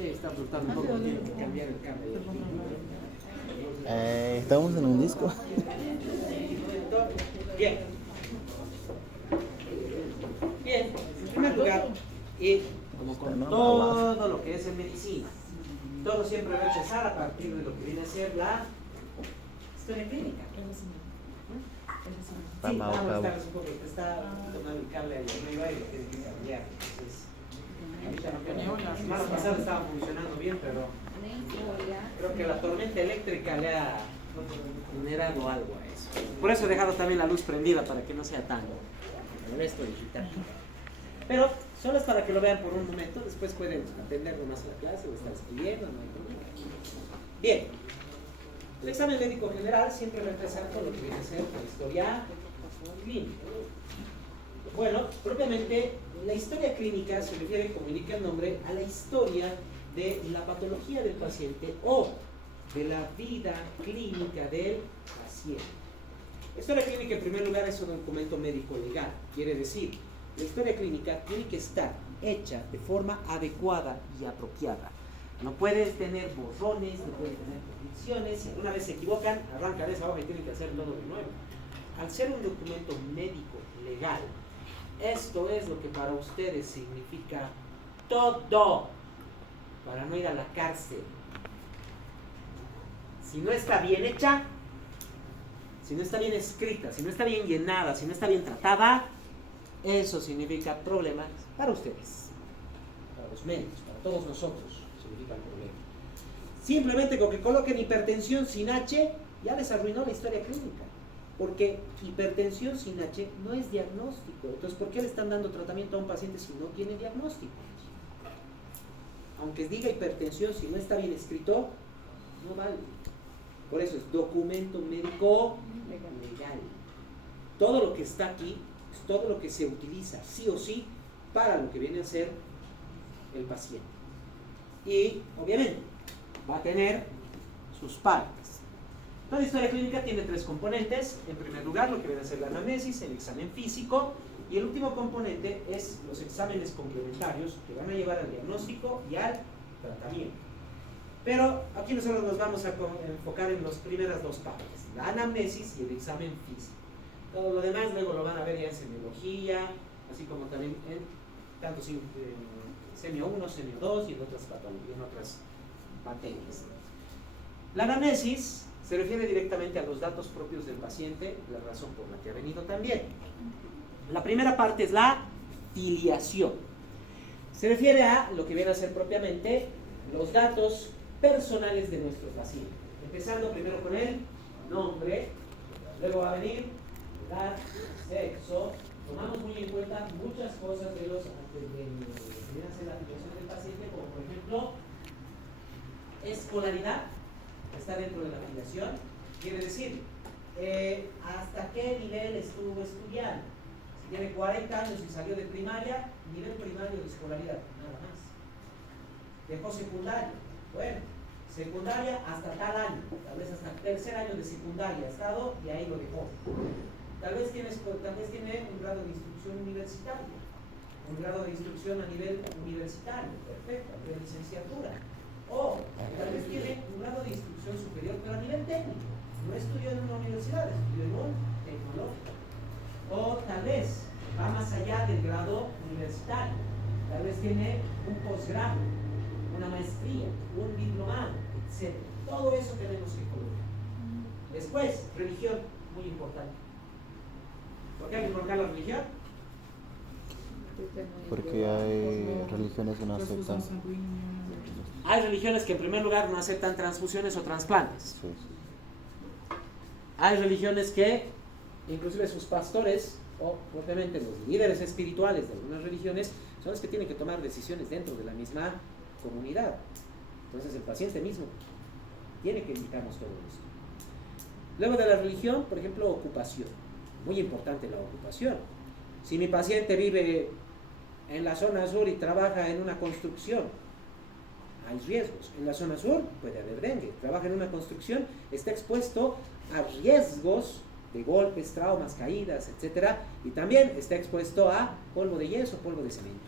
Sí, está flotando un poco, tiene que cambiar el cable. Estamos en un disco. Bien. Bien, en primer lugar, y como con todo lo que es en medicina, todo siempre va a empezar a partir de lo que viene a ser la historia clínica. Sí, vamos a estar un poco, está tomando el cable ahí arriba y lo tiene que cambiar. Entonces, ahorita la semana pasada estaba funcionando bien, pero creo que la tormenta eléctrica le ha generado algo a eso. Por eso he dejado también la luz prendida para que no sea tan molesto digital. Pero solo es para que lo vean por un momento, después pueden atender nomás a la clase o estar escribiendo, no hay problema. Bien, el examen médico general siempre va a empezar con lo que viene a ser la historia clínica. Bueno, propiamente la historia clínica se refiere, como indica el nombre, a la historia de la patología del paciente o de la vida clínica del paciente. La historia clínica, en primer lugar, es un documento médico legal. Quiere decir, la historia clínica tiene que estar hecha de forma adecuada y apropiada. No puedes tener borrones, no puedes tener correcciones. Si alguna vez se equivocan, arrancan esa hoja y tienen que hacer todo de nuevo. Al ser un documento médico legal, esto es lo que para ustedes significa todo, para no ir a la cárcel. Si no está bien hecha, si no está bien escrita, si no está bien llenada, si no está bien tratada, eso significa problemas para ustedes, para los médicos, para todos nosotros, significa el problema. Simplemente con que coloquen hipertensión sin H, ya les arruinó la historia clínica. Porque hipertensión sin H no es diagnóstico. Entonces, ¿por qué le están dando tratamiento a un paciente si no tiene diagnóstico? Aunque diga hipertensión, si no está bien escrito, no vale. Por eso es documento médico legal. Todo lo que está aquí es todo lo que se utiliza, sí o sí, para lo que viene a ser el paciente. Y, obviamente, va a tener sus partes. La historia clínica tiene tres componentes. En primer lugar, lo que viene a ser la anamnesis, el examen físico, y el último componente es los exámenes complementarios que van a llevar al diagnóstico y al tratamiento. Pero aquí nosotros nos vamos a enfocar en las primeras dos partes, la anamnesis y el examen físico. Todo lo demás luego lo van a ver ya en semiología, así como también en tanto semio 1, semio 2 y en otras materias. La anamnesis se refiere directamente a los datos propios del paciente, la razón por la que ha venido también. La primera parte es la filiación. Se refiere a lo que viene a ser propiamente los datos personales de nuestro paciente. Empezando primero con el nombre, luego va a venir edad, sexo. Tomamos muy en cuenta muchas cosas de los que vienen a ser la filiación del paciente, como por ejemplo escolaridad. Está dentro de la filiación, quiere decir hasta qué nivel estuvo estudiando. Si tiene 40 años y salió de primaria, nivel primario de escolaridad, nada más. Dejó secundaria, bueno, secundaria hasta tal año, tal vez hasta el tercer año de secundaria ha estado y ahí lo dejó. Tal vez tiene un grado de instrucción universitaria, un grado de instrucción a nivel universitario, perfecto, a nivel licenciatura. O tal vez tiene un grado de instrucción superior, pero a nivel técnico. No estudió en una universidad, estudió en un tecnológico. O tal vez va más allá del grado universitario. Tal vez tiene un posgrado, una maestría, un diplomado, etc. Todo eso tenemos que colocar. Después, religión, muy importante. ¿Por qué hay que colocar la religión? Porque hay religiones que no aceptan. Hay religiones que en primer lugar no aceptan transfusiones o trasplantes. Sí. Hay religiones que, inclusive sus pastores, o propiamente los líderes espirituales de algunas religiones, son los que tienen que tomar decisiones dentro de la misma comunidad. Entonces el paciente mismo tiene que indicarnos todo esto. Luego de la religión, por ejemplo, ocupación. Muy importante la ocupación. Si mi paciente vive en la zona sur y trabaja en una construcción, hay riesgos. En la zona sur puede haber dengue. Trabaja en una construcción, está expuesto a riesgos de golpes, traumas, caídas, etc. Y también está expuesto a polvo de yeso, polvo de cemento.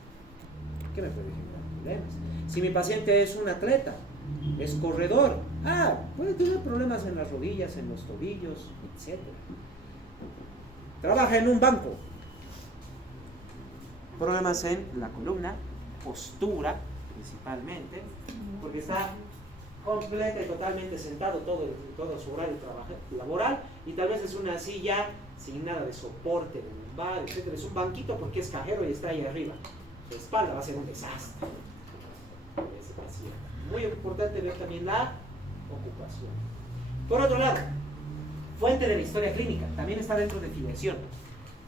¿Qué me puede generar problemas? Si mi paciente es un atleta, es corredor, puede tener problemas en las rodillas, en los tobillos, etc. Trabaja en un banco, problemas en la columna, postura principalmente, porque está completa y totalmente sentado todo su horario laboral, y tal vez es una silla sin nada de soporte lumbar, etc. Es un banquito porque es cajero y está ahí arriba. Su espalda va a ser un desastre. Ese paciente. Muy importante ver también la ocupación. Por otro lado, fuente de la historia clínica, también está dentro de filiación.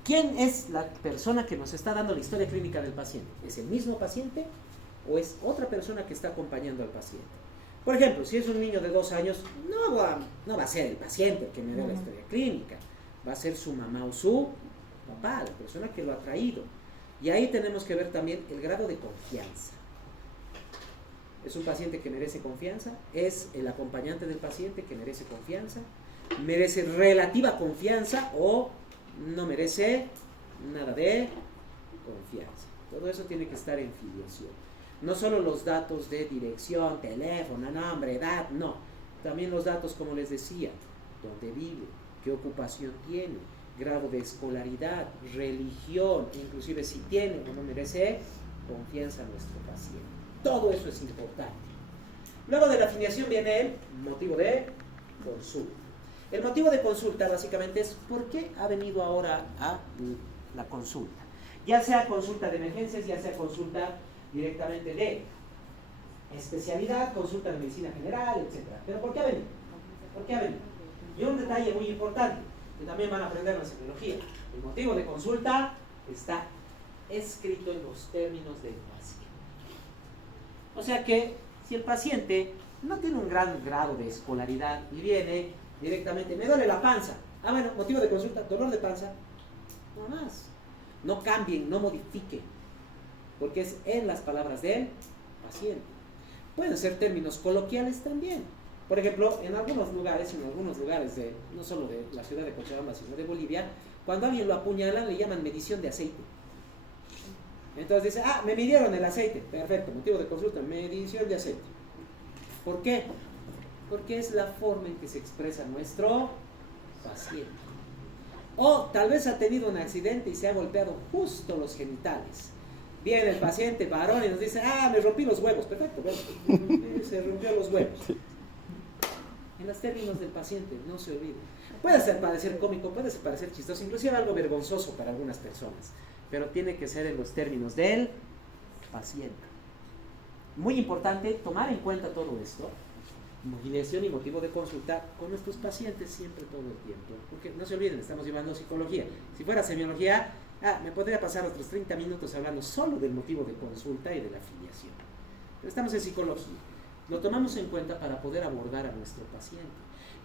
¿Quién es la persona que nos está dando la historia clínica del paciente? ¿Es el mismo paciente o es otra persona que está acompañando al paciente? Por ejemplo, si es un niño de 2 años, no va a ser el paciente el que me dé la historia clínica, va a ser su mamá o su papá, la persona que lo ha traído. Y ahí tenemos que ver también el grado de confianza. ¿Es un paciente que merece confianza? ¿Es el acompañante del paciente que merece confianza? ¿Merece relativa confianza o no merece nada de confianza? Todo eso tiene que estar en filiación. No solo los datos de dirección, teléfono, nombre, edad, no. También los datos, como les decía, dónde vive, qué ocupación tiene, grado de escolaridad, religión, inclusive si tiene o no merece confianza a nuestro paciente. Todo eso es importante. Luego de la filiación viene el motivo de consulta. El motivo de consulta básicamente es por qué ha venido ahora a la consulta. Ya sea consulta de emergencias, ya sea consulta directamente de especialidad, consulta de medicina general, etc. Pero ¿por qué ha venido? ¿Por qué ha venido? Y un detalle muy importante, que también van a aprender en semiología. El motivo de consulta está escrito en los términos del paciente. O sea que si el paciente no tiene un gran grado de escolaridad y viene directamente, me duele la panza. Bueno, motivo de consulta, dolor de panza. No más. No cambien, no modifiquen, porque es en las palabras del paciente. Pueden ser términos coloquiales también. Por ejemplo, en algunos lugares de, no solo de la ciudad de Cochabamba, sino de Bolivia, cuando a alguien lo apuñalan le llaman medición de aceite. Entonces dice, me midieron el aceite. Perfecto, motivo de consulta, medición de aceite. ¿Por qué? Porque es la forma en que se expresa nuestro paciente. O tal vez ha tenido un accidente y se ha golpeado justo los genitales. Viene el paciente varón y nos dice, me rompí los huevos. Perfecto, bueno, se rompió los huevos. En los términos del paciente, no se olvide. Puede parecer cómico, puede parecer chistoso, inclusive algo vergonzoso para algunas personas, pero tiene que ser en los términos del paciente. Muy importante tomar en cuenta todo esto, filiación y motivo de consulta con nuestros pacientes siempre, todo el tiempo, porque no se olviden, estamos llevando psicología. Si fuera semiología, me podría pasar otros 30 minutos hablando solo del motivo de consulta y de la filiación. Pero estamos en psicología. Lo tomamos en cuenta para poder abordar a nuestro paciente.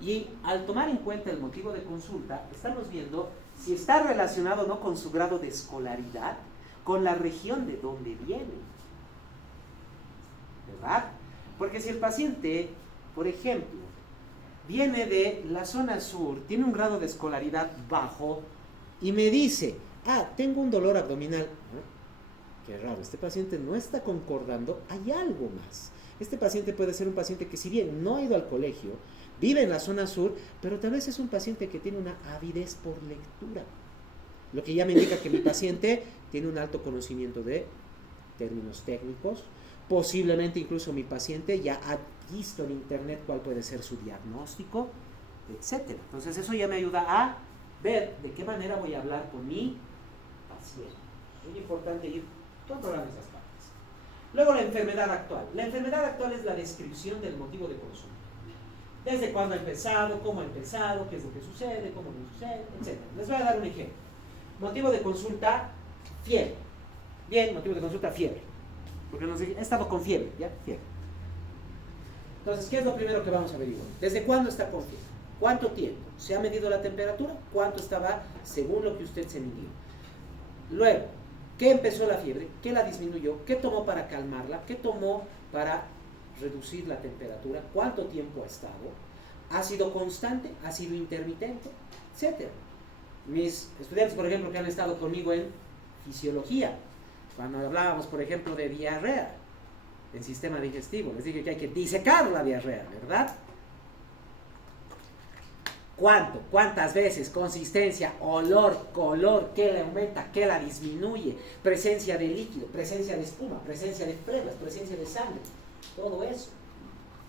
Y al tomar en cuenta el motivo de consulta, estamos viendo si está relacionado o no con su grado de escolaridad, con la región de donde viene. ¿Verdad? Porque si el paciente, por ejemplo, viene de la zona sur, tiene un grado de escolaridad bajo y me dice, tengo un dolor abdominal. Qué raro, este paciente no está concordando, hay algo más. Este paciente puede ser un paciente que, si bien no ha ido al colegio, vive en la zona sur, pero tal vez es un paciente que tiene una avidez por lectura. Lo que ya me indica que mi paciente tiene un alto conocimiento de términos técnicos. Posiblemente incluso mi paciente ya ha visto en internet cuál puede ser su diagnóstico, etc. Entonces eso ya me ayuda a ver de qué manera voy a hablar con mi paciente. Es muy importante ir controlando esas partes. Luego la enfermedad actual. La enfermedad actual es la descripción del motivo de consulta. Desde cuándo ha empezado, cómo ha empezado, qué es lo que sucede, cómo no sucede, etc. Les voy a dar un ejemplo. Motivo de consulta, fiebre. Bien, motivo de consulta, fiebre. Porque nos dice, he estado con fiebre, ¿ya? Fiebre. Entonces, ¿qué es lo primero que vamos a averiguar? ¿Desde cuándo está con fiebre? ¿Cuánto tiempo? ¿Se ha medido la temperatura? ¿Cuánto estaba según lo que usted se midió? Luego, ¿qué empezó la fiebre? ¿Qué la disminuyó? ¿Qué tomó para calmarla? ¿Qué tomó para reducir la temperatura? ¿Cuánto tiempo ha estado? ¿Ha sido constante? ¿Ha sido intermitente? Etcétera. Mis estudiantes, por ejemplo, que han estado conmigo en fisiología, cuando hablábamos, por ejemplo, de diarrea, en sistema digestivo. Les dije que hay que disecar la diarrea, ¿verdad? ¿Cuánto? ¿Cuántas veces? Consistencia, olor, color, qué la aumenta, qué la disminuye, presencia de líquido, presencia de espuma, presencia de flemas, presencia de sangre, todo eso.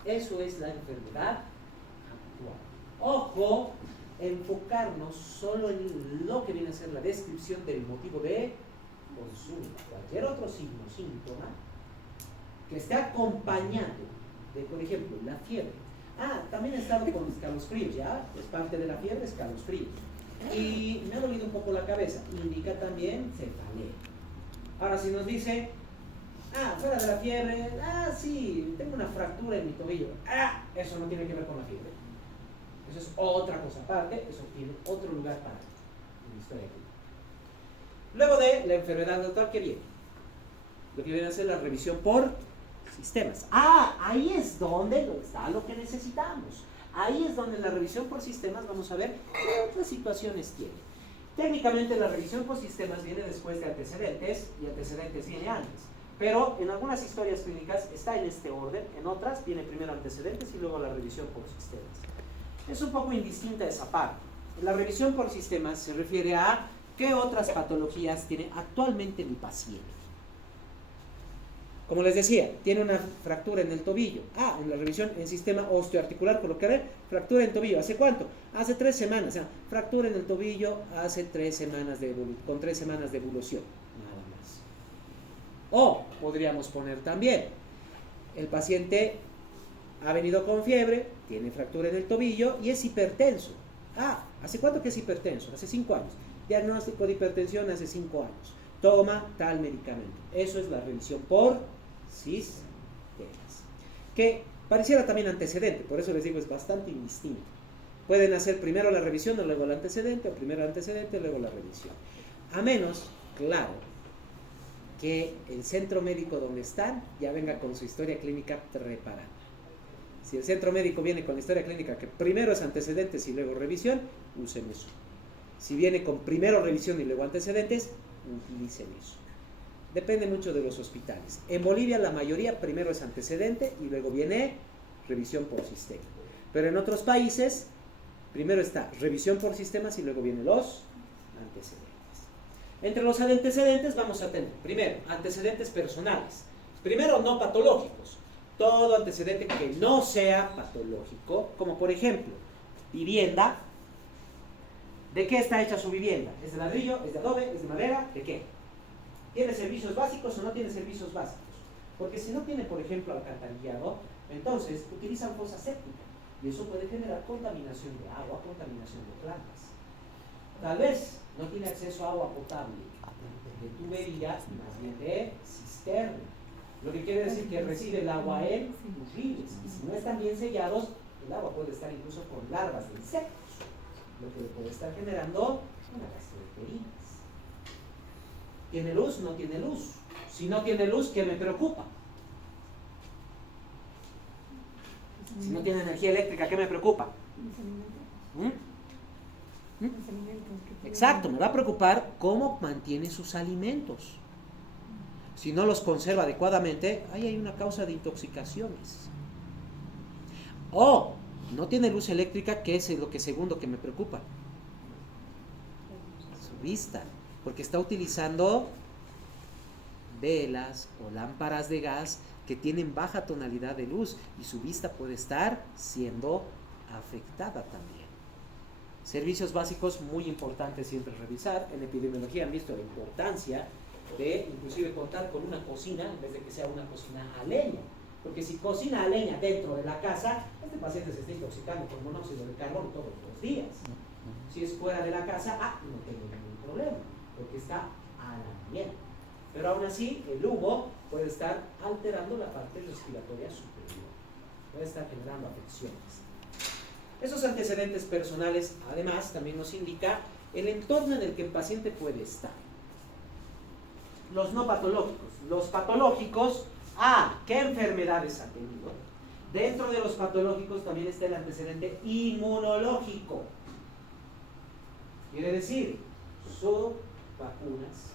Eso es la enfermedad actual. Ojo, enfocarnos solo en lo que viene a ser la descripción del motivo de consumo. Cualquier otro signo, síntoma, que esté acompañando de, por ejemplo, la fiebre. También he estado con escalofríos, ¿ya? Es parte de la fiebre, escalofríos. Y me ha dolido un poco la cabeza. Indica también cefalea. Ahora, si nos dice, fuera de la fiebre, sí, tengo una fractura en mi tobillo. Eso no tiene que ver con la fiebre. Eso es otra cosa aparte, eso tiene otro lugar para en la historia clínica. Luego de la enfermedad actual, ¿qué viene? Lo que viene a ser la revisión por sistemas. Ahí es donde está lo que necesitamos. Ahí es donde en la revisión por sistemas vamos a ver qué otras situaciones tiene. Técnicamente la revisión por sistemas viene después de antecedentes y antecedentes viene antes. Pero en algunas historias clínicas está en este orden, en otras viene primero antecedentes y luego la revisión por sistemas. Es un poco indistinta esa parte. La revisión por sistemas se refiere a qué otras patologías tiene actualmente mi paciente. Como les decía, tiene una fractura en el tobillo. En la revisión en sistema osteoarticular, colocaré fractura en tobillo. ¿Hace cuánto? Hace 3 semanas. Fractura en el tobillo hace 3 semanas con 3 semanas de evolución. Nada más. O podríamos poner también, el paciente ha venido con fiebre, tiene fractura en el tobillo y es hipertenso. ¿Hace cuánto que es hipertenso? Hace 5 años. Diagnóstico de hipertensión hace 5 años. Toma tal medicamento. Eso es la revisión por sistemas. Que pareciera también antecedente, por eso les digo, es bastante indistinto. Pueden hacer primero la revisión y luego el antecedente, o primero el antecedente y luego la revisión. A menos, claro, que el centro médico donde están ya venga con su historia clínica preparada. Si el centro médico viene con la historia clínica que primero es antecedentes y luego revisión, usen eso. Si viene con primero revisión y luego antecedentes, utilicen eso. Depende mucho de los hospitales. En Bolivia la mayoría primero es antecedente y luego viene revisión por sistema. Pero en otros países primero está revisión por sistemas y luego vienen los antecedentes. Entre los antecedentes vamos a tener primero antecedentes personales. Primero no patológicos. Todo antecedente que no sea patológico, como por ejemplo vivienda. ¿De qué está hecha su vivienda? ¿Es de ladrillo? ¿Es de adobe? ¿Es de madera? ¿De qué? ¿Tiene servicios básicos o no tiene servicios básicos? Porque si no tiene, por ejemplo, alcantarillado, entonces utilizan fosa séptica y eso puede generar contaminación de agua, contaminación de plantas. Tal vez no tiene acceso a agua potable de tubería, más bien de cisterna. Lo que quiere decir que recibe el agua en rieles y si no están bien sellados, el agua puede estar incluso con larvas de insectos, lo que puede estar generando una gastroenteritis. ¿Tiene luz? No tiene luz. Si no tiene luz, ¿qué me preocupa? Si no tiene energía eléctrica, ¿qué me preocupa? Exacto, me va a preocupar cómo mantiene sus alimentos. Si no los conserva adecuadamente, ahí hay una causa de intoxicaciones. O no tiene luz eléctrica, que es lo que segundo que me preocupa. Su vista, porque está utilizando velas o lámparas de gas que tienen baja tonalidad de luz y su vista puede estar siendo afectada también. Servicios básicos muy importantes siempre revisar. En epidemiología han visto la importancia de inclusive contar con una cocina en vez de que sea una cocina a leña, porque si cocina a leña dentro de la casa, este paciente se está intoxicando con monóxido de carbono todos los días. Si es fuera de la casa, no tengo ningún problema, porque está a la mañana. Pero aún así, el humo puede estar alterando la parte respiratoria superior, puede estar generando afecciones. Esos antecedentes personales, además, también nos indica el entorno en el que el paciente puede estar. Los no patológicos. Los patológicos, ¿qué enfermedades ha tenido? Dentro de los patológicos también está el antecedente inmunológico. Quiere decir, sus vacunas,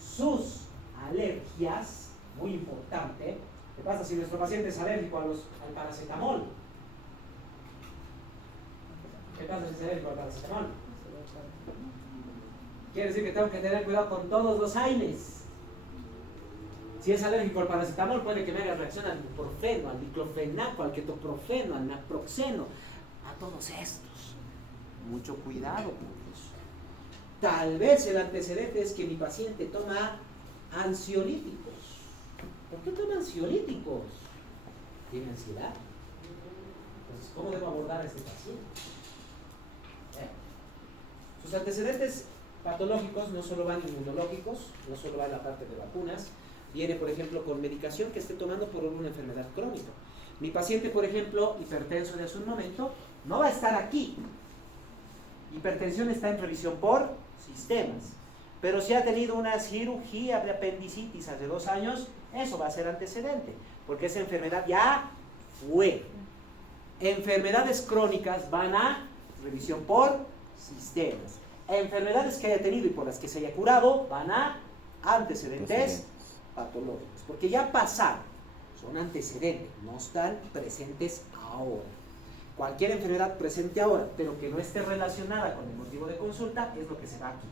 sus alergias, muy importante, ¿Qué pasa si nuestro paciente es alérgico al paracetamol? ¿Qué pasa si es alérgico al paracetamol? Quiere decir que tengo que tener cuidado con todos los AINES. Si es alérgico al paracetamol, puede que me haga reacción al ibuprofeno, al diclofenaco, al ketoprofeno, al naproxeno, a todos estos. Mucho cuidado con eso. Tal vez el antecedente es que mi paciente toma ansiolíticos. ¿Por qué toma ansiolíticos? ¿Tiene ansiedad? Entonces, ¿cómo debo abordar a este paciente? Sus antecedentes patológicos no solo van inmunológicos, no solo va la parte de vacunas, viene por ejemplo con medicación que esté tomando por una enfermedad crónica. Mi paciente, por ejemplo, hipertenso de hace un momento, no va a estar aquí. Hipertensión está en revisión por sistemas. Pero si ha tenido una cirugía de apendicitis hace 2 años, eso va a ser antecedente, porque esa enfermedad ya fue. Enfermedades crónicas van a revisión por sistemas. Enfermedades que haya tenido y por las que se haya curado van a antecedentes patológicos, porque ya pasaron, son antecedentes, no están presentes ahora. Cualquier enfermedad presente ahora, pero que no esté relacionada con el motivo de consulta, es lo que se va aquí,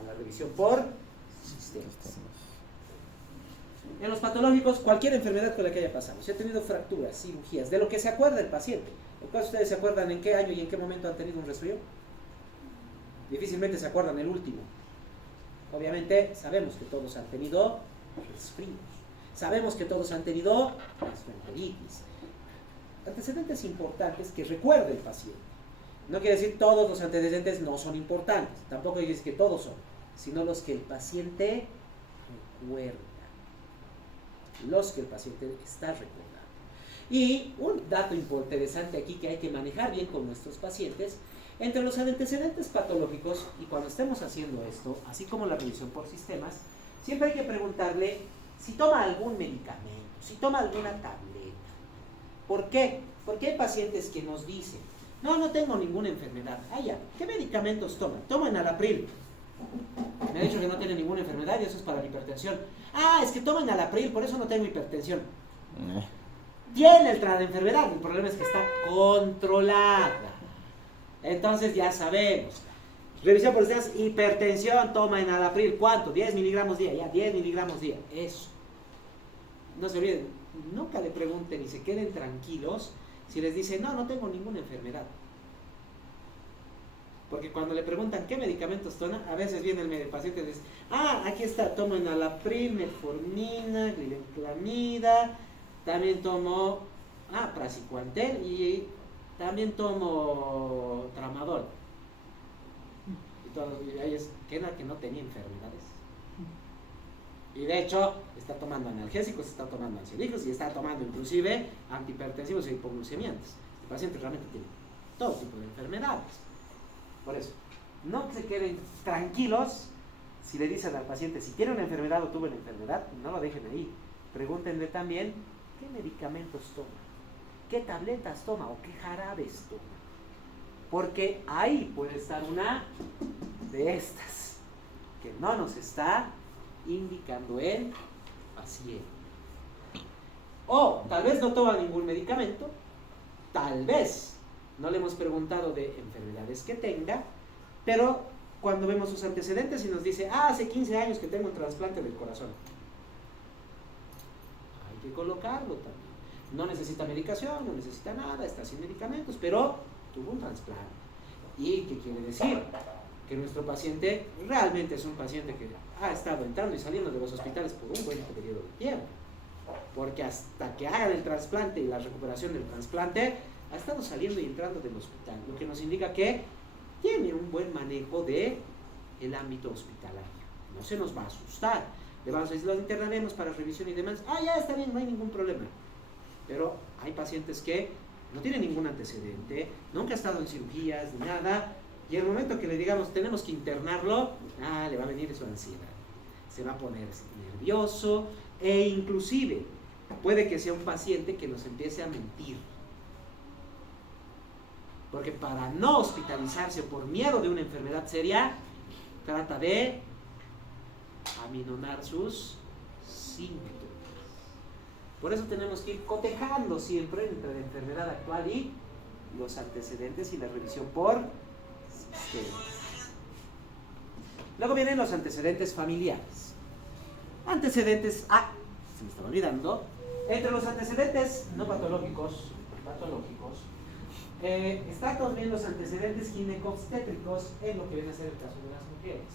a la revisión por sistemas. En los patológicos, cualquier enfermedad con la que haya pasado, si ha tenido fracturas, cirugías, de lo que se acuerda el paciente. ¿Ustedes se acuerdan en qué año y en qué momento han tenido un resfrío? Difícilmente se acuerdan el último. Obviamente sabemos que todos han tenido resfríos, sabemos que todos han tenido gastroenteritis. Antecedentes importantes que recuerde el paciente. No quiere decir todos los antecedentes no son importantes, tampoco quiere decir que todos son, sino los que el paciente recuerda, los que el paciente está recordando. Y un dato interesante aquí que hay que manejar bien con nuestros pacientes: entre los antecedentes patológicos, y cuando estemos haciendo esto, así como la revisión por sistemas, siempre hay que preguntarle si toma algún medicamento, si toma alguna tableta. ¿Por qué? Porque hay pacientes que nos dicen: no tengo ninguna enfermedad. Ah, ya, ¿qué medicamentos toman? Tomo enalapril. Me ha dicho que no tiene ninguna enfermedad y eso es para la hipertensión. Ah, es que tomo enalapril, por eso no tengo hipertensión. Tiene la enfermedad, el problema es que está controlada. Entonces ya sabemos. Revisión por sistemas, hipertensión, toma enalapril. ¿Cuánto? 10 miligramos día. Ya, 10 miligramos día. Eso. No se olviden, nunca le pregunten y se queden tranquilos si les dice: no tengo ninguna enfermedad. Porque cuando le preguntan qué medicamentos toma, a veces viene el paciente y dice: aquí está, tomo enalapril, metformina, glibenclamida, también tomo praziquantel y también tomo tramadol. Y ahí es que no tenía enfermedades. Y de hecho, está tomando analgésicos, está tomando ansiolíticos y está tomando inclusive antihipertensivos y hipoglucemiantes. El paciente realmente tiene todo tipo de enfermedades. Por eso, no se queden tranquilos si le dicen al paciente si tiene una enfermedad o tuvo una enfermedad, no lo dejen ahí. Pregúntenle también qué medicamentos toma, qué tabletas toma o qué jarabes toma. Porque ahí puede estar una de estas que no nos está indicando el paciente. O tal vez no toma ningún medicamento, tal vez no le hemos preguntado de enfermedades que tenga, pero cuando vemos sus antecedentes y nos dice: hace 15 años que tengo un trasplante del corazón, hay que colocarlo también. No necesita medicación, no necesita nada, está sin medicamentos, pero tuvo un trasplante. ¿Y qué quiere decir? Que nuestro paciente realmente es un paciente que ha estado entrando y saliendo de los hospitales por un buen periodo de tiempo, porque hasta que hagan el trasplante y la recuperación del trasplante ha estado saliendo y entrando del hospital, lo que nos indica que tiene un buen manejo del ámbito hospitalario. No se nos va a asustar, le vamos a decir: lo internaremos para revisión y demás. Ya está bien, no hay ningún problema. Pero hay pacientes que no tienen ningún antecedente, nunca ha estado en cirugías ni nada, y en el momento que le digamos tenemos que internarlo, le va a venir su ansiedad, se va a poner nervioso, e inclusive puede que sea un paciente que nos empiece a mentir, porque para no hospitalizarse por miedo de una enfermedad seria, trata de aminorar sus síntomas. Por eso tenemos que ir cotejando siempre entre la enfermedad actual y los antecedentes y la revisión por sistemas. Luego vienen los antecedentes familiares. Antecedentes, se me estaba olvidando. Entre los antecedentes no patológicos, están también los antecedentes ginecobstétricos en lo que viene a ser el caso de las mujeres,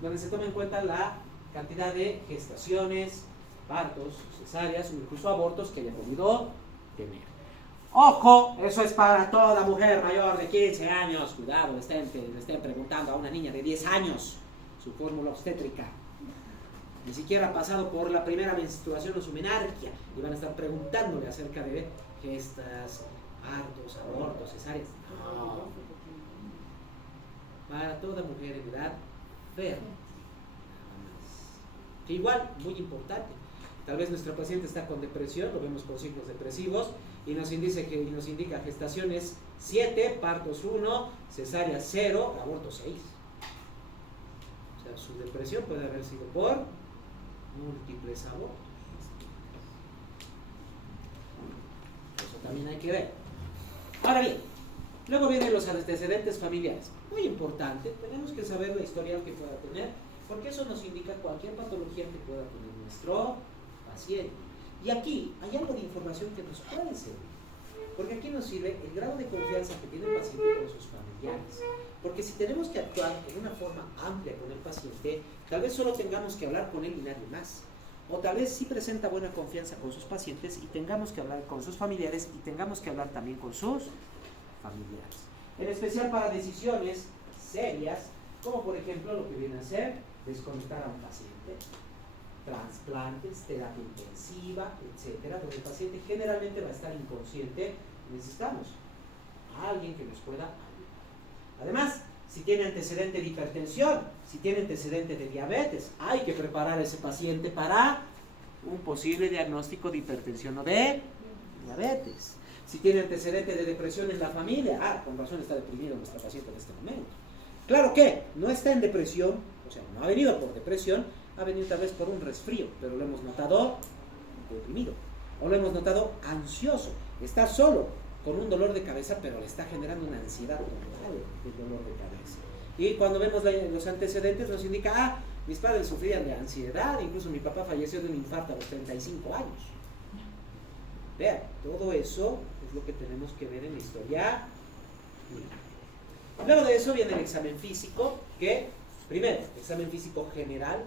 donde se toma en cuenta la cantidad de gestaciones, partos, cesáreas o incluso abortos que haya podido tener. ¡Ojo! Eso es para toda mujer mayor de 15 años. Cuidado, le estén preguntando a una niña de 10 años su fórmula obstétrica. Ni siquiera ha pasado por la primera menstruación o su menarquia y van a estar preguntándole acerca de gestas, partos, abortos, cesáreas. No. Para toda mujer en edad fértil. Que igual, muy importante. Tal vez nuestra paciente está con depresión, lo vemos con signos depresivos, y nos indica gestaciones 7, partos 1, cesáreas 0, abortos 6. O sea, su depresión puede haber sido por múltiples abortos. Eso también hay que ver. Ahora bien, luego vienen los antecedentes familiares. Muy importante, tenemos que saber la historial que pueda tener, porque eso nos indica cualquier patología que pueda tener nuestro paciente. Y aquí hay algo de información que nos puede servir, porque aquí nos sirve el grado de confianza que tiene el paciente con sus familiares. Porque si tenemos que actuar en una forma amplia con el paciente, tal vez solo tengamos que hablar con él y nadie más. O tal vez sí presenta buena confianza con sus pacientes y tengamos que hablar con sus familiares y tengamos que hablar también con sus familiares. En especial para decisiones serias, como por ejemplo lo que viene a ser desconectar a un paciente, trasplantes, terapia intensiva, etcétera, donde el paciente generalmente va a estar inconsciente. Necesitamos a alguien que nos pueda ayudar. Además, si tiene antecedente de hipertensión, si tiene antecedente de diabetes, hay que preparar a ese paciente para un posible diagnóstico de hipertensión o de diabetes. Si tiene antecedente de depresión en la familia, con razón está deprimido nuestra paciente en este momento. Claro que no está en depresión, o sea, no ha venido por depresión, ha venido tal vez por un resfrío, pero lo hemos notado deprimido, o lo hemos notado ansioso, está solo con un dolor de cabeza, pero le está generando una ansiedad total el dolor de cabeza. Y cuando vemos los antecedentes nos indica, mis padres sufrían de ansiedad, incluso mi papá falleció de un infarto a los 35 años. Vean, todo eso es lo que tenemos que ver en la historia. Luego de eso viene el examen físico, que primero, examen físico general,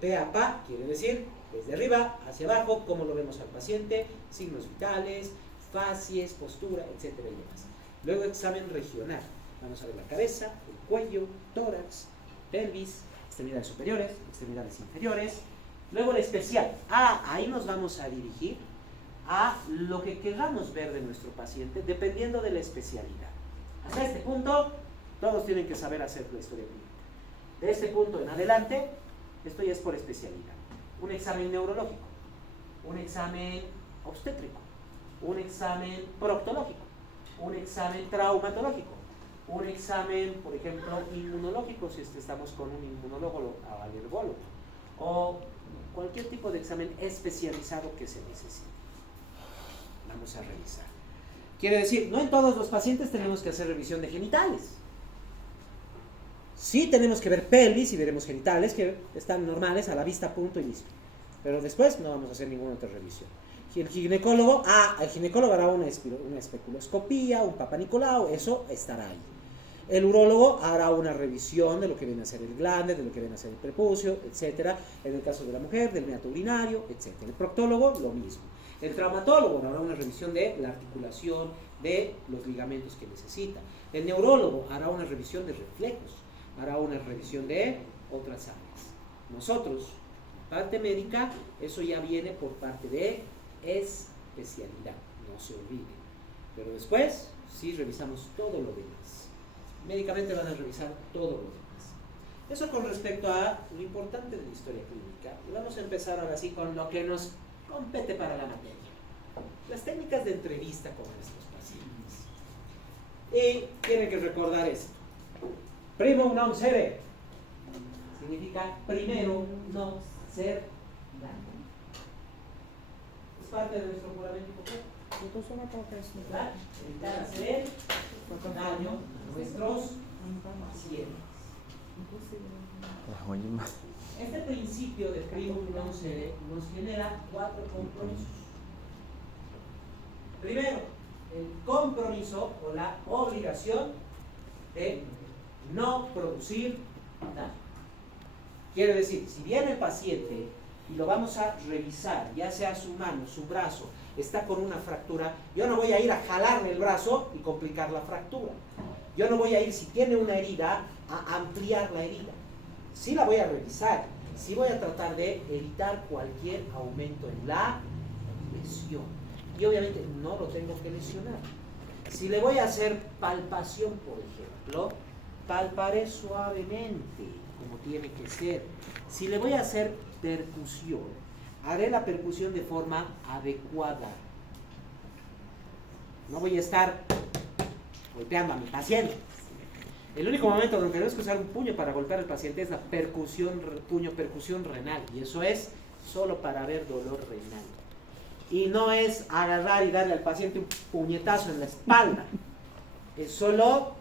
pe a pa, quiere decir desde arriba hacia abajo, cómo lo vemos al paciente, signos vitales, facies, postura, etcétera y demás. Luego examen regional, vamos a ver la cabeza, el cuello, tórax, pelvis, extremidades superiores, extremidades inferiores. Luego el especial, ahí nos vamos a dirigir a lo que queramos ver de nuestro paciente, dependiendo de la especialidad. Hasta este punto, todos tienen que saber hacer la historia clínica. De este punto en adelante, esto ya es por especialidad. Un examen neurológico, un examen obstétrico, un examen proctológico, un examen traumatológico, un examen, por ejemplo, inmunológico, si estamos con un inmunólogo o alergólogo, o cualquier tipo de examen especializado que se necesite. Vamos a revisar. Quiere decir, no en todos los pacientes tenemos que hacer revisión de genitales. Sí tenemos que ver pelvis y veremos genitales que están normales a la vista, punto y listo. Pero después no vamos a hacer ninguna otra revisión. El ginecólogo hará una especuloscopía, un papanicolau, eso estará ahí. El urólogo hará una revisión de lo que viene a ser el glande, de lo que viene a ser el prepucio, etcétera. En el caso de la mujer, del meato urinario, etcétera. El proctólogo, lo mismo. El traumatólogo hará una revisión de la articulación, de los ligamentos que necesita. El neurólogo hará una revisión de reflejos, hará una revisión de otras áreas. Nosotros, parte médica, eso ya viene por parte de especialidad, no se olvide. Pero después, sí revisamos todo lo demás. Médicamente van a revisar todo lo demás. Eso con respecto a lo importante de la historia clínica. Y vamos a empezar ahora sí con lo que nos compete para la materia. Las técnicas de entrevista con nuestros pacientes. Y tienen que recordar esto. Primum non cere. Significa primero no ser daño. parte de nuestro juramento hipocrático. ¿Verdad? Evitar hacer daño a nuestros pacientes. Este principio de primum non cede nos genera 4 compromisos. Primero, el compromiso o la obligación de no producir daño. Quiere decir, si viene el paciente y lo vamos a revisar, ya sea su mano, su brazo, está con una fractura, yo no voy a ir a jalarle el brazo y complicar la fractura. Yo no voy a ir, si tiene una herida, a ampliar la herida. Sí la voy a revisar, sí voy a tratar de evitar cualquier aumento en la lesión. Y obviamente no lo tengo que lesionar. Si le voy a hacer palpación, por ejemplo, palparé suavemente, como tiene que ser. Si le voy a hacer percusión, haré la percusión de forma adecuada. No voy a estar golpeando a mi paciente. El único momento donde tenemos que usar un puño para golpear al paciente es la percusión renal, y eso es solo para ver dolor renal. Y no es agarrar y darle al paciente un puñetazo en la espalda. Es solo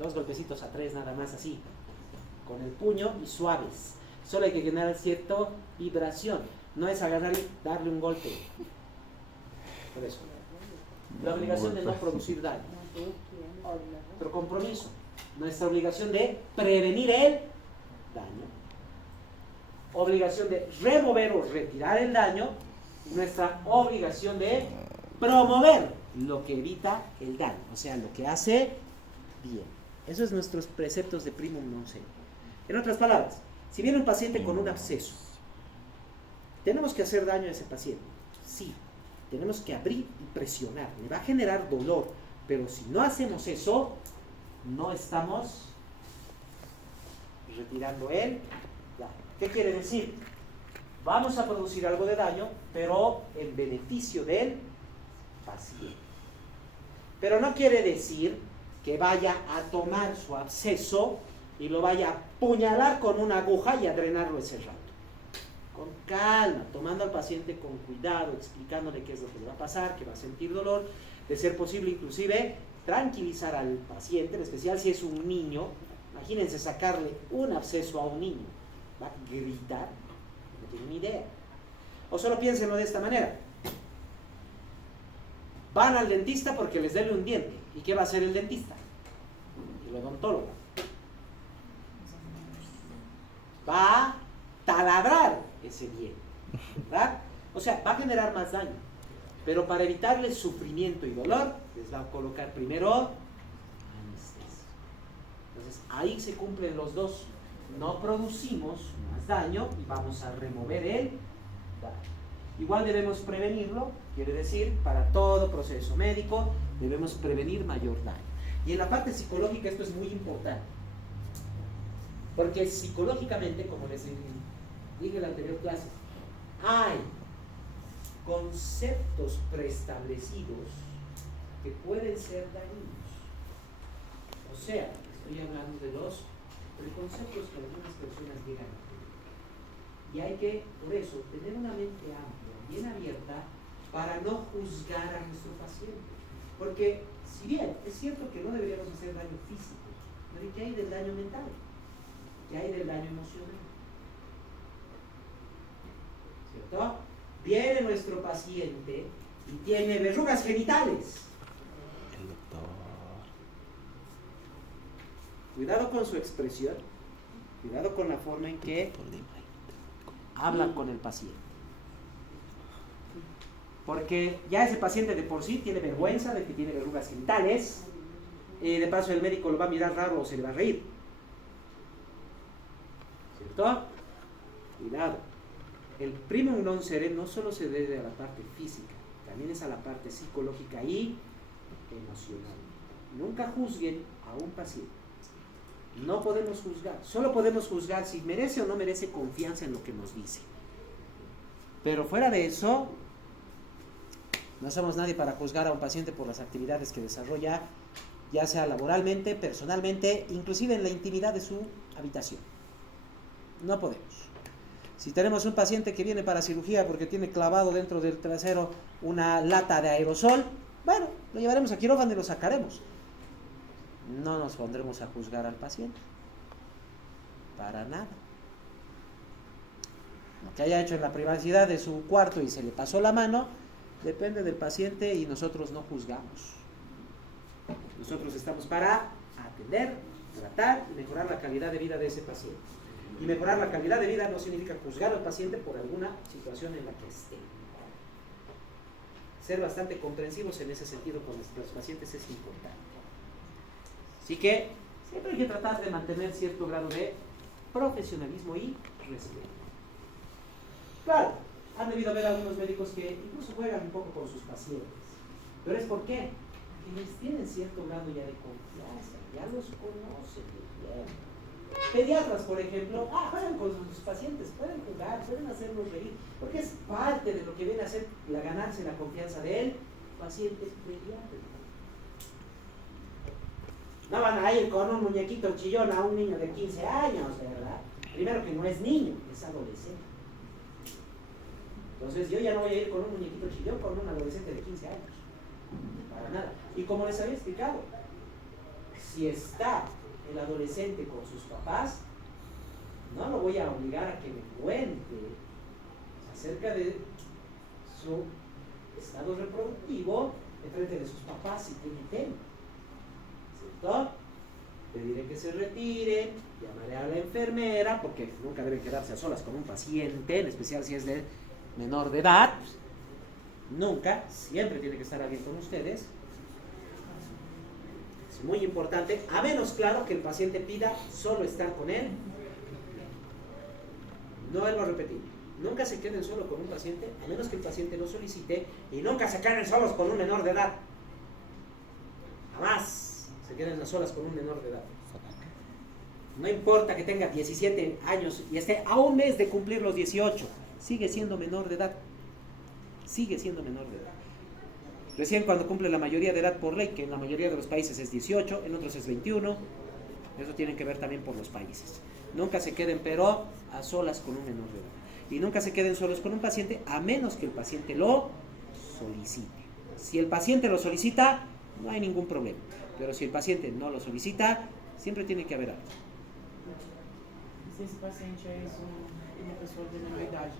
2 golpecitos a 3 nada más, así, con el puño y suaves. Solo hay que generar cierta vibración. No es agarrar y darle un golpe. Por eso. La obligación de no producir daño. Otro compromiso. Nuestra obligación de prevenir el daño. Obligación de remover o retirar el daño. Nuestra obligación de promover lo que evita el daño. O sea, lo que hace bien. Esos son nuestros preceptos de primum non cede. En otras palabras, si viene un paciente con un absceso, ¿tenemos que hacer daño a ese paciente? Sí, tenemos que abrir y presionar. Le va a generar dolor, pero si no hacemos eso, no estamos retirando el daño. ¿Qué quiere decir? Vamos a producir algo de daño, pero en beneficio del paciente. Pero no quiere decir que vaya a tomar su absceso y lo vaya a apuñalar con una aguja y a drenarlo ese rato. Con calma, tomando al paciente con cuidado, explicándole qué es lo que le va a pasar, que va a sentir dolor, de ser posible inclusive tranquilizar al paciente, en especial si es un niño. Imagínense sacarle un absceso a un niño, va a gritar, no tiene ni idea. O solo piénsenlo de esta manera: van al dentista porque les duele un diente. ¿Y qué va a hacer el dentista? El odontólogo va a taladrar ese diente, ¿verdad? O sea, va a generar más daño, pero para evitarles sufrimiento y dolor les va a colocar primero anestesia. Entonces ahí se cumplen los dos: no producimos más daño y vamos a remover el daño. Igual debemos prevenirlo, quiere decir, para todo proceso médico debemos prevenir mayor daño. Y en la parte psicológica esto es muy importante, porque psicológicamente, como les dije en la anterior clase, hay conceptos preestablecidos que pueden ser dañinos. O sea, estoy hablando de los preconceptos que algunas personas llegan a tener. Y hay que, por eso, tener una mente amplia, bien abierta, para no juzgar a nuestro paciente. Porque, si bien es cierto que no deberíamos hacer daño físico, pero ¿qué hay del daño mental? ¿Qué hay del daño emocional? ¿Cierto? Viene nuestro paciente y tiene verrugas genitales. El doctor. Cuidado con su expresión, cuidado con la forma en que hablan con el paciente. Porque ya ese paciente de por sí tiene vergüenza de que tiene verrugas genitales. De paso el médico lo va a mirar raro o se le va a reír. ¿Cierto? Cuidado. El primum non cede no solo se debe a la parte física, también es a la parte psicológica y emocional. Nunca juzguen a un paciente. No podemos juzgar. Solo podemos juzgar si merece o no merece confianza en lo que nos dice. Pero fuera de eso, no somos nadie para juzgar a un paciente por las actividades que desarrolla, ya sea laboralmente, personalmente, inclusive en la intimidad de su habitación. No podemos. Si tenemos un paciente que viene para cirugía porque tiene clavado dentro del trasero una lata de aerosol, bueno, lo llevaremos a quirófano y lo sacaremos. No nos pondremos a juzgar al paciente. Para nada. Lo que haya hecho en la privacidad de su cuarto y se le pasó la mano, depende del paciente y nosotros no juzgamos. Nosotros estamos para atender, tratar y mejorar la calidad de vida de ese paciente. Y mejorar la calidad de vida no significa juzgar al paciente por alguna situación en la que esté. Ser bastante comprensivos en ese sentido con nuestros pacientes es importante. Así que siempre hay que tratar de mantener cierto grado de profesionalismo y respeto. Claro, han debido haber algunos médicos que incluso juegan un poco con sus pacientes. ¿Pero es por qué? Porque les tienen cierto grado ya de confianza, ya los conocen bien. Pediatras, por ejemplo, juegan con sus pacientes, pueden jugar, pueden hacerlos reír, porque es parte de lo que viene a ser ganarse la confianza del paciente pediátrico. No van a ir con un muñequito chillón a un niño de 15 años, ¿verdad? Primero que no es niño, es adolescente. Entonces yo ya no voy a ir con un muñequito chillón con un adolescente de 15 años. Para nada. Y como les había explicado, si está el adolescente con sus papás, no lo voy a obligar a que me cuente acerca de su estado reproductivo en frente de sus papás si tiene tema. ¿Cierto? Le diré que se retire, llamaré a la enfermera, porque nunca deben quedarse a solas con un paciente, en especial si es de menor de edad. Nunca, siempre tiene que estar alguien con ustedes. Es muy importante, a menos claro que el paciente pida solo estar con él. No vuelvo a repetir, nunca se queden solo con un paciente, a menos que el paciente lo solicite, y nunca se queden solos con un menor de edad. Jamás se queden a solas con un menor de edad. No importa que tenga 17 años y esté a un mes de cumplir los 18, sigue siendo menor de edad. Sigue siendo menor de edad. Recién cuando cumple la mayoría de edad por ley, que en la mayoría de los países es 18, en otros es 21, eso tiene que ver también por los países. Nunca se queden, pero a solas con un menor de edad. Y nunca se queden solos con un paciente, a menos que el paciente lo solicite. Si el paciente lo solicita, no hay ningún problema. Pero si el paciente no lo solicita, siempre tiene que haber algo. Se esse paciente é uma pessoa de menor idade,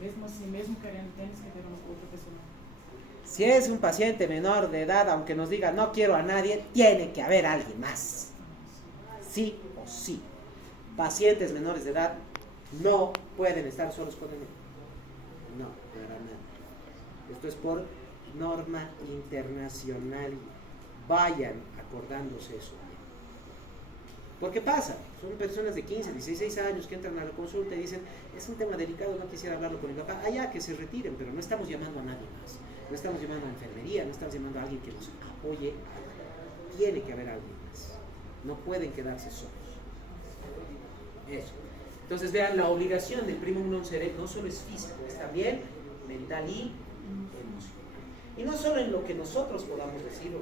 mesmo assim, mesmo querendo, temos que ter uma outra pessoa. Si es un paciente menor de edad, aunque nos diga no quiero a nadie, tiene que haber alguien más. Sí o sí. Pacientes menores de edad no pueden estar solos con él. No, para nada. Esto es por norma internacional. Vayan acordándose eso. Porque pasa, son personas de 15, 16 años que entran a la consulta y dicen, es un tema delicado, no quisiera hablarlo con mi papá. Allá que se retiren, pero no estamos llamando a nadie más. No estamos llamando a enfermería, no estamos llamando a alguien que nos apoye. Tiene que haber alguien más. No pueden quedarse solos. Eso. Entonces vean, la obligación del primum non sere no solo es físico, es también mental y emocional. Y no solo en lo que nosotros podamos decir o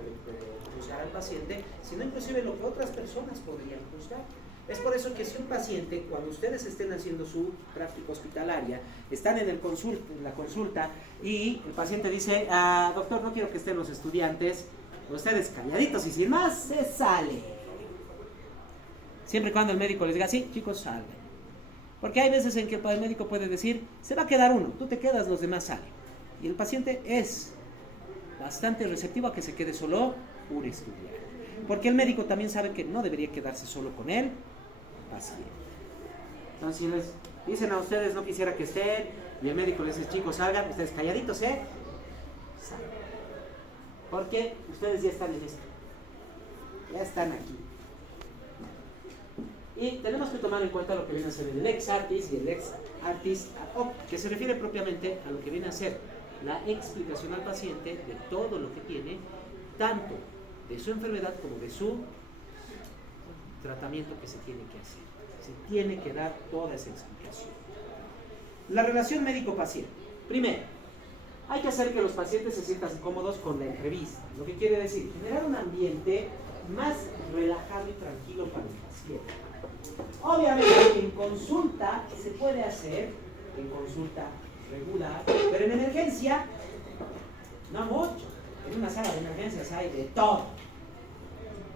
juzgar al paciente, sino inclusive en lo que otras personas podrían juzgar. Es por eso que si un paciente, cuando ustedes estén haciendo su práctica hospitalaria, están en la consulta y el paciente dice, doctor, no quiero que estén los estudiantes, ustedes calladitos y sin más, se sale. Siempre y cuando el médico les diga, sí, chicos, salgan. Porque hay veces en que el médico puede decir, se va a quedar uno, tú te quedas, los demás salen. Y el paciente es bastante receptivo a que se quede solo un estudiante. Porque el médico también sabe que no debería quedarse solo con él paciente. Entonces, si les dicen a ustedes no quisiera que estén, y el médico les dice, chicos, salgan, ustedes calladitos, salgan. Porque ustedes ya están en esto. Ya están aquí. Y tenemos que tomar en cuenta lo que viene a ser el ex artis y el ex artis ad hoc, que se refiere propiamente a lo que viene a ser la explicación al paciente de todo lo que tiene, tanto de su enfermedad como de su tratamiento que se tiene que hacer. Se tiene que dar toda esa explicación. La relación médico-paciente. Primero, hay que hacer que los pacientes se sientan cómodos con la entrevista. Lo que quiere decir, generar un ambiente más relajado y tranquilo para el paciente. Obviamente, en consulta se puede hacer en consulta regular, pero en emergencia, no mucho. En una sala de emergencias hay de todo.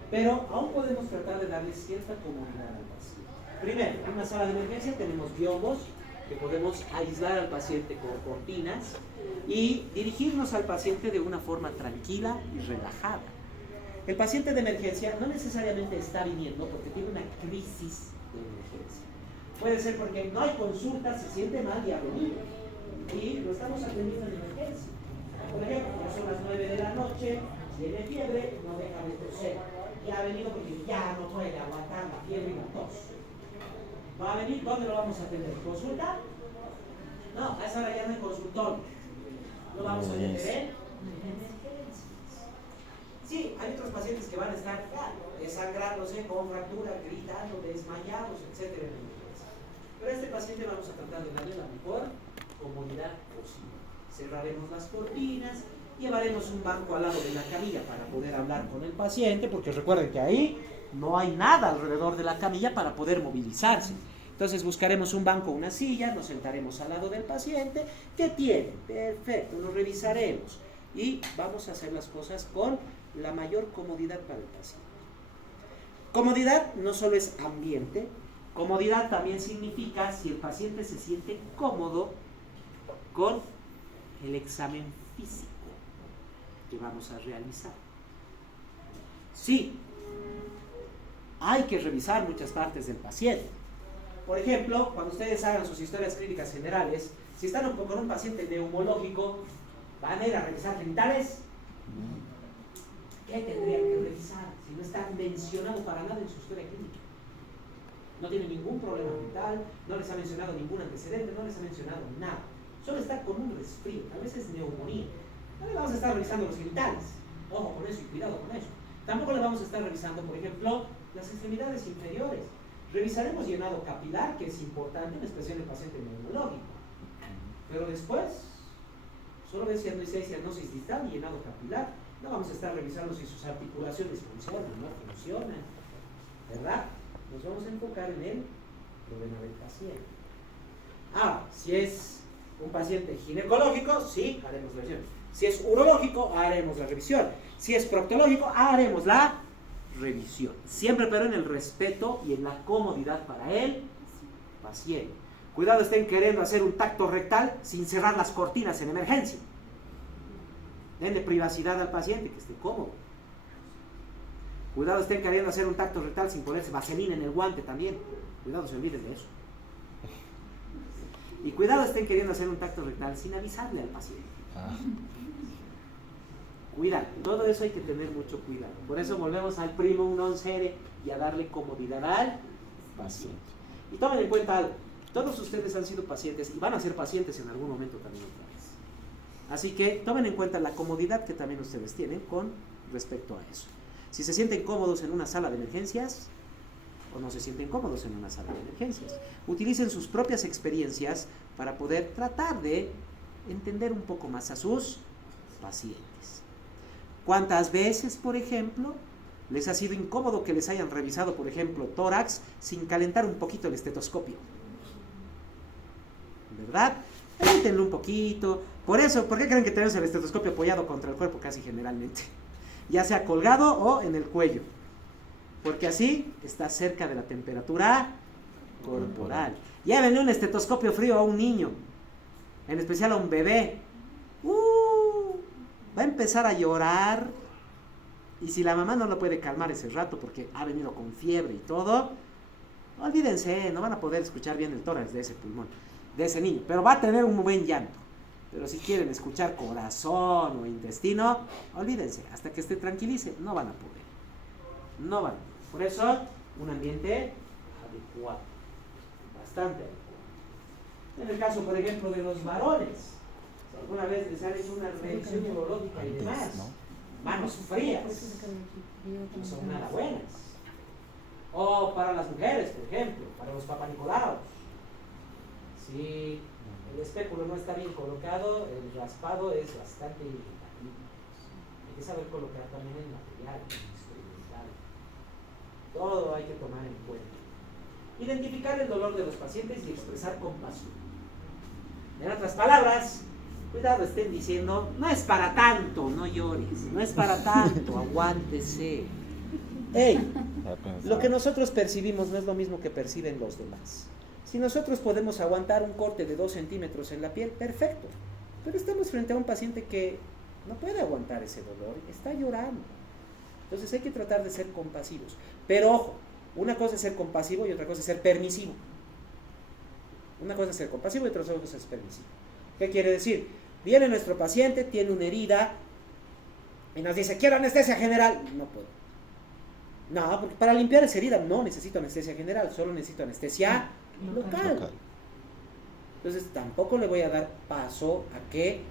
Pero aún podemos tratar de darle cierta comodidad al paciente. Primero, en una sala de emergencia tenemos biombos que podemos aislar al paciente con cortinas y dirigirnos al paciente de una forma tranquila y relajada. El paciente de emergencia no necesariamente está viniendo porque tiene una crisis de emergencia. Puede ser porque no hay consulta, se siente mal y ha venido. Y lo estamos atendiendo en emergencia. Por ejemplo, ya son las 9 de la noche, tiene fiebre, no deja de toser. Y ha venido porque ya no puede aguantar la fiebre y la tos. Va a venir, ¿dónde lo vamos a atender? ¿Consulta? No, a esa hora ya no hay consultorio. Lo vamos a atender en emergencias. Sí, hay otros pacientes que van a estar desangrándose con fractura, gritando, desmayados, etc. Pero a este paciente vamos a tratar de darle la mejor comodidad posible. Cerraremos las cortinas, llevaremos un banco al lado de la camilla para poder hablar con el paciente, porque recuerden que ahí no hay nada alrededor de la camilla para poder movilizarse. Entonces buscaremos un banco, una silla, nos sentaremos al lado del paciente. ¿Qué tiene? Perfecto, lo revisaremos y vamos a hacer las cosas con la mayor comodidad para el paciente. Comodidad no solo es ambiente, comodidad también significa si el paciente se siente cómodo con el examen físico que vamos a realizar. Sí, hay que revisar muchas partes del paciente. Por ejemplo, cuando ustedes hagan sus historias clínicas generales, si están con un paciente neumológico, ¿van a ir a revisar genitales? ¿Qué tendrían que revisar si no está mencionado para nada en su historia clínica? No tiene ningún problema mental, no les ha mencionado ningún antecedente, no les ha mencionado nada. Solo está con un resfrío, a veces neumonía. No le vamos a estar revisando los genitales. Ojo con eso y cuidado con eso. Tampoco le vamos a estar revisando, por ejemplo, las extremidades inferiores. Revisaremos llenado capilar, que es importante, en especial en el paciente neumológico. Pero después, solo ves cianosis distal y llenado capilar. No vamos a estar revisando si sus articulaciones funcionan o no funcionan. ¿Verdad? Nos vamos a enfocar en el problema del paciente. Si es un paciente ginecológico, sí, haremos la revisión. Si es urológico, haremos la revisión. Si es proctológico, haremos la revisión. Siempre pero en el respeto y en la comodidad para el paciente. Cuidado, estén queriendo hacer un tacto rectal sin cerrar las cortinas en emergencia. Denle privacidad al paciente, que esté cómodo. Cuidado, estén queriendo hacer un tacto rectal sin ponerse vaselina en el guante también. Cuidado, se olviden de eso. Y cuidado, estén queriendo hacer un tacto rectal sin avisarle al paciente. Cuidado, todo eso hay que tener mucho cuidado. Por eso volvemos al primum non cere y a darle comodidad al paciente. Y tomen en cuenta algo, todos ustedes han sido pacientes y van a ser pacientes en algún momento también otra vez. Así que tomen en cuenta la comodidad que también ustedes tienen con respecto a eso. Si se sienten cómodos en una sala de emergencias o no se sienten cómodos en una sala de emergencias, utilicen sus propias experiencias para poder tratar de entender un poco más a sus pacientes. ¿Cuántas veces, por ejemplo, les ha sido incómodo que les hayan revisado, por ejemplo, tórax sin calentar un poquito el estetoscopio? ¿Verdad? Caléntenlo un poquito. Por eso, ¿por qué creen que tenemos el estetoscopio apoyado contra el cuerpo casi generalmente? Ya sea colgado o en el cuello. Porque así está cerca de la temperatura corporal. Llévenle un estetoscopio frío a un niño, en especial a un bebé. Va a empezar a llorar. Y si la mamá no lo puede calmar ese rato porque ha venido con fiebre y todo, olvídense, no van a poder escuchar bien el tórax de ese pulmón, de ese niño. Pero va a tener un buen llanto. Pero si quieren escuchar corazón o intestino, olvídense, hasta que se tranquilice, no van a poder. No van a poder. Por eso, un ambiente adecuado, bastante adecuado. En el caso, por ejemplo, de los varones, si alguna vez les han hecho una revisión neurológica y demás, manos frías, no son nada buenas. O para las mujeres, por ejemplo, para los papanicolaos. Si el espéculo no está bien colocado, el raspado es bastante irritativo. Hay que saber colocar también el material, el instrumental. Todo hay que tomar en cuenta. Identificar el dolor de los pacientes y expresar compasión. En otras palabras, cuidado, estén diciendo, no es para tanto, no llores, no es para tanto, aguántese. Ey, lo que nosotros percibimos no es lo mismo que perciben los demás. Si nosotros podemos aguantar un corte de 2 centímetros en la piel, perfecto. Pero estamos frente a un paciente que no puede aguantar ese dolor, está llorando. Entonces hay que tratar de ser compasivos. Pero ojo, una cosa es ser compasivo y otra cosa es ser permisivo. Una cosa es ser compasivo y otra cosa es ser permisivo. ¿Qué quiere decir? Viene nuestro paciente, tiene una herida y nos dice, quiero anestesia general. No puedo. No, porque para limpiar esa herida no necesito anestesia general, solo necesito anestesia local. Entonces tampoco le voy a dar paso a que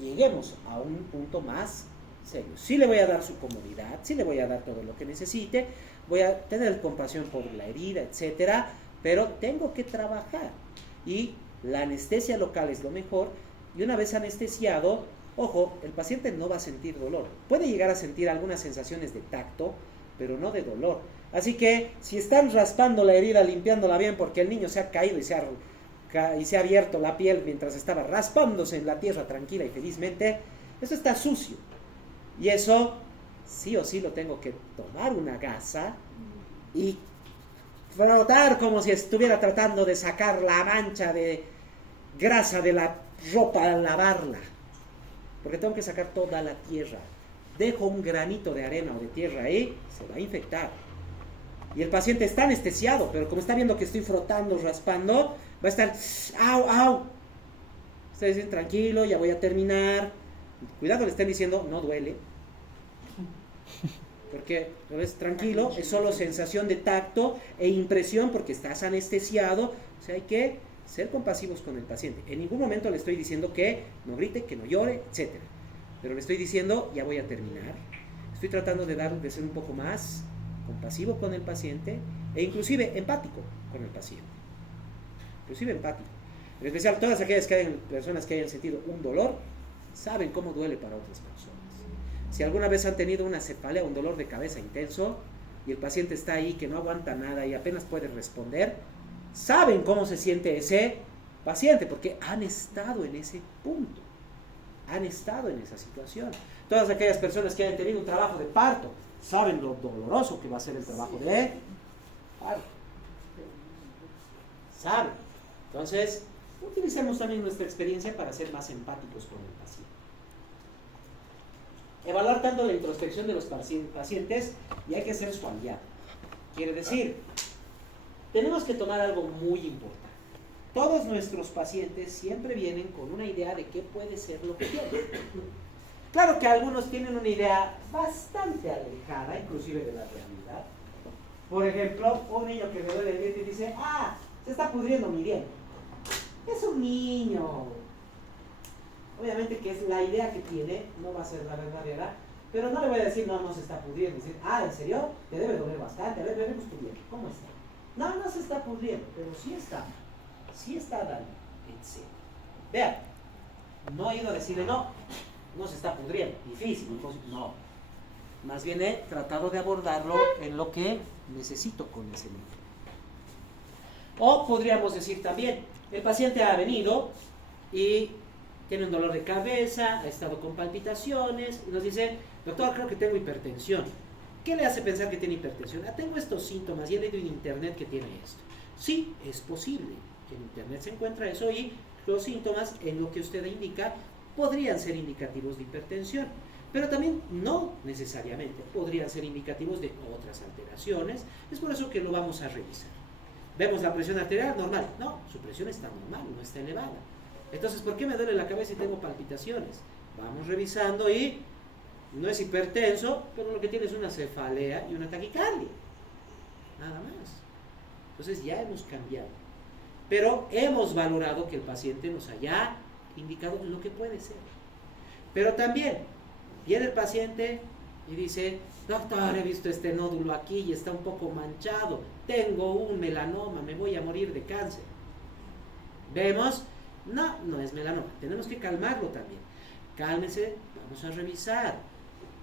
lleguemos a un punto más serio. Sí le voy a dar su comodidad, sí le voy a dar todo lo que necesite, voy a tener compasión por la herida, etcétera, pero tengo que trabajar. Y la anestesia local es lo mejor, y una vez anestesiado, ojo, el paciente no va a sentir dolor. Puede llegar a sentir algunas sensaciones de tacto, pero no de dolor. Así que si están raspando la herida, limpiándola bien, porque el niño se ha caído y se ha abierto la piel mientras estaba raspándose en la tierra tranquila y felizmente, eso está sucio. Y eso sí o sí lo tengo que tomar una gasa y frotar como si estuviera tratando de sacar la mancha de grasa de la ropa al lavarla. Porque tengo que sacar toda la tierra. Dejo un granito de arena o de tierra ahí, se va a infectar. Y el paciente está anestesiado, pero como está viendo que estoy frotando, raspando, va a estar, ¡au, au! Ustedes dicen, tranquilo, ya voy a terminar. Cuidado, le están diciendo, no duele. Porque, ¿no ves? Tranquilo, es solo sensación de tacto e impresión porque estás anestesiado. O sea, hay que ser compasivos con el paciente. En ningún momento le estoy diciendo que no grite, que no llore, etc. Pero le estoy diciendo, ya voy a terminar. Estoy tratando de ser un poco más compasivo con el paciente e inclusive empático con el paciente. Inclusive empático. En especial todas aquellas personas que hayan sentido un dolor, saben cómo duele para otras personas. Si alguna vez han tenido una cefalea, un dolor de cabeza intenso, y el paciente está ahí que no aguanta nada y apenas puede responder, saben cómo se siente ese paciente, porque han estado en ese punto, han estado en esa situación. Todas aquellas personas que hayan tenido un trabajo de parto, saben lo doloroso que va a ser el trabajo de parto. Saben. Entonces, utilicemos también nuestra experiencia para ser más empáticos con el paciente. Evaluar tanto la introspección de los pacientes y hay que ser su aliado. Quiere decir, tenemos que tomar algo muy importante. Todos nuestros pacientes siempre vienen con una idea de qué puede ser lo que quieren. Claro que algunos tienen una idea bastante alejada, inclusive de la realidad. Por ejemplo, un niño que me duele el diente y dice, se está pudriendo mi diente. Es un niño. Obviamente que es la idea que tiene, no va a ser la verdadera, pero no le voy a decir, no se está pudriendo. Decir, ¿en serio? Te debe doler bastante. A ver, veremos tu diente. ¿Cómo está? No se está pudriendo, pero sí está dando, etc. Vean, no he ido a decirle, no se está pudriendo, difícil, no. Más bien he tratado de abordarlo en lo que necesito con ese niño. O podríamos decir también, el paciente ha venido y tiene un dolor de cabeza, ha estado con palpitaciones, y nos dice, doctor, creo que tengo hipertensión. ¿Qué le hace pensar que tiene hipertensión? Tengo estos síntomas y he leído en internet que tiene esto. Sí, es posible. En internet se encuentra eso y los síntomas, en lo que usted indica, podrían ser indicativos de hipertensión. Pero también no necesariamente, podrían ser indicativos de otras alteraciones. Es por eso que lo vamos a revisar. Vemos la presión arterial normal. No, su presión está normal, no está elevada. Entonces, ¿por qué me duele la cabeza y tengo palpitaciones? Vamos revisando y no es hipertenso, pero lo que tiene es una cefalea y una taquicardia. Nada más. Entonces ya hemos cambiado. Pero hemos valorado que el paciente nos haya indicado lo que puede ser. Pero también viene el paciente y dice, doctor, he visto este nódulo aquí y está un poco manchado. Tengo un melanoma, me voy a morir de cáncer. Vemos, no es melanoma. Tenemos que calmarlo también. Cálmese, vamos a revisar.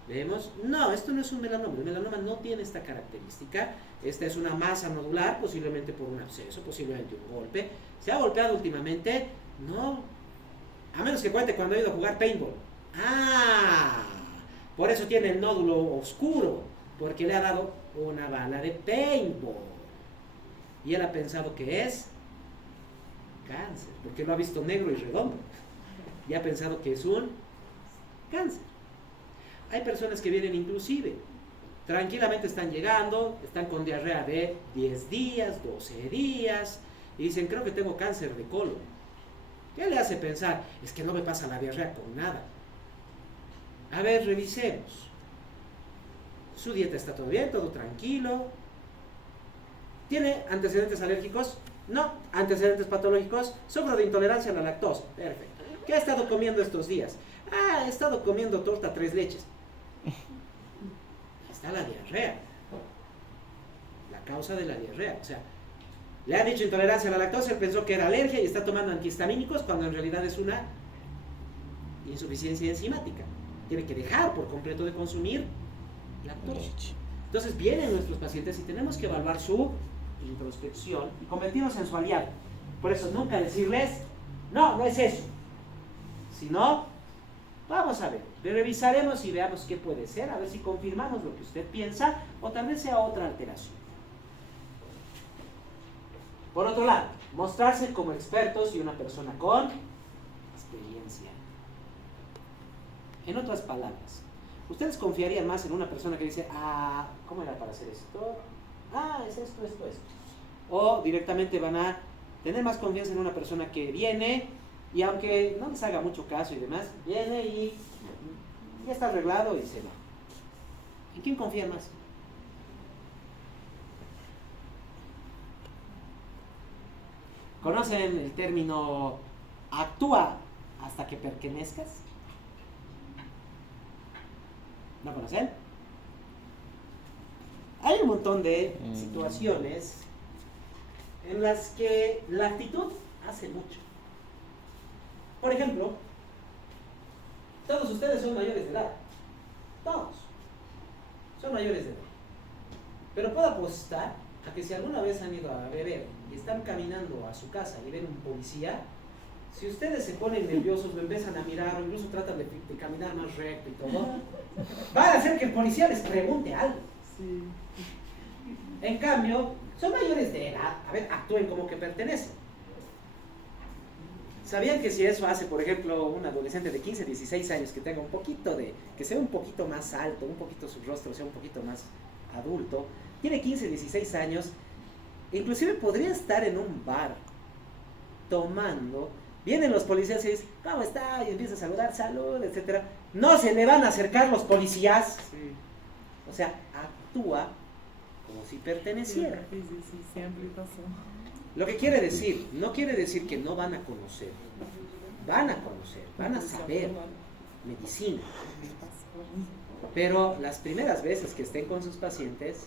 Vemos, esto no es un melanoma. El melanoma no tiene esta característica. Esta es una masa nodular, posiblemente por un absceso, posiblemente un golpe. Se ha golpeado últimamente, No. A menos que cuente cuando ha ido a jugar paintball. Ah, por eso tiene el nódulo oscuro, porque le ha dado una bala de paintball. Y él ha pensado que es cáncer, porque lo ha visto negro y redondo. Y ha pensado que es un cáncer. Hay personas que vienen inclusive, tranquilamente están llegando, están con diarrea de 10 días, 12 días, y dicen, creo que tengo cáncer de colon. ¿Qué le hace pensar? Es que no me pasa la diarrea con nada. A ver, revisemos. Su dieta está todo bien, todo tranquilo. ¿Tiene antecedentes alérgicos? No. ¿Antecedentes patológicos? Sufro de intolerancia a la lactosa. Perfecto. ¿Qué ha estado comiendo estos días? Ah, he estado comiendo torta 3 leches. Está la diarrea. La causa de la diarrea. O sea, le han dicho intolerancia a la lactosa, él pensó que era alergia y está tomando antihistamínicos cuando en realidad es una insuficiencia enzimática. Tiene que dejar por completo de consumir lactosa. Entonces vienen nuestros pacientes y tenemos que evaluar su introspección y convertirnos en su aliado. Por eso nunca decirles, no, no es eso. Sino, vamos a ver, le revisaremos y veamos qué puede ser, a ver si confirmamos lo que usted piensa o tal vez sea otra alteración. Por otro lado, mostrarse como expertos y una persona con experiencia. En otras palabras, ustedes confiarían más en una persona que dice, ah, ¿cómo era para hacer esto? Ah, es esto. O directamente van a tener más confianza en una persona que viene y aunque no les haga mucho caso y demás, viene y ya está arreglado y se va. ¿En quién confían más? ¿Conocen el término actúa hasta que pertenezcas? ¿No conocen? Hay un montón de situaciones en las que la actitud hace mucho. Por ejemplo, todos ustedes son mayores de edad. Todos son mayores de edad. Pero puedo apostar a que si alguna vez han ido a beber y están caminando a su casa y ven un policía, si ustedes se ponen nerviosos, lo empiezan a mirar o incluso tratan de caminar más recto y todo, van a hacer que el policía les pregunte algo. Sí. En cambio, son mayores de edad, a ver, actúen como que pertenecen. ¿Sabían que si eso hace, por ejemplo, un adolescente de 15, 16 años que tenga un poquito de, que sea un poquito más alto, un poquito su rostro sea un poquito más adulto, tiene 15, 16 años, inclusive podría estar en un bar tomando, vienen los policías y dicen, ¿cómo está? Y empieza a saludar, salud, etcétera. No se le van a acercar los policías. Sí. O sea, actúa como si perteneciera. Sí, siempre pasó. Lo que quiere decir, no quiere decir que no van a conocer. Van a conocer, van a saber medicina. Pero las primeras veces que estén con sus pacientes,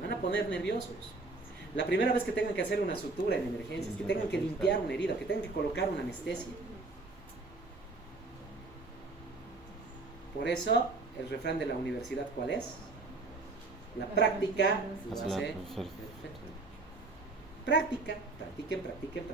van a poner nerviosos. La primera vez que tengan que hacer una sutura en emergencias, que tengan que limpiar una herida, que tengan que colocar una anestesia. Por eso, el refrán de la universidad, ¿cuál es? La práctica lo hace perfecto. Práctica, practiquen.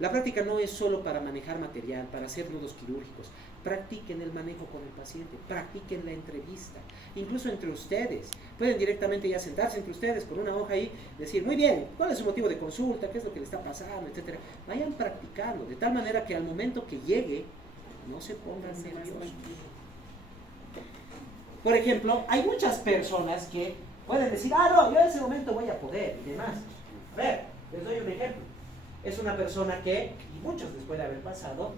La práctica no es solo para manejar material, para hacer nudos quirúrgicos. Practiquen el manejo con el paciente, practiquen la entrevista, incluso entre ustedes. Pueden directamente ya sentarse entre ustedes con una hoja ahí, decir, muy bien, ¿cuál es su motivo de consulta? ¿Qué es lo que le está pasando? Etcétera. Vayan practicando, de tal manera que al momento que llegue, no se pongan nerviosos. Por ejemplo, hay muchas personas que pueden decir, no, yo en ese momento voy a poder y demás. A ver, les doy un ejemplo. Es una persona que, y muchos les puede haber pasado,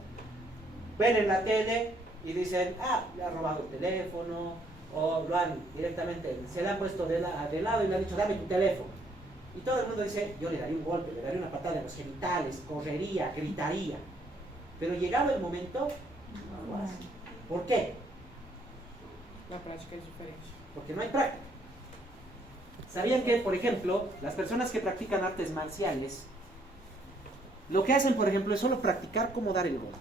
ven en la tele y dicen, le han robado el teléfono, o lo han directamente, se le han puesto de lado y le han dicho, dame tu teléfono. Y todo el mundo dice, yo le daría un golpe, le daría una patada en los genitales, correría, gritaría. Pero llegado el momento, no lo hace. ¿Por qué? La práctica es diferente. Porque no hay práctica. ¿Sabían que, por ejemplo, las personas que practican artes marciales, lo que hacen, por ejemplo, es solo practicar cómo dar el golpe?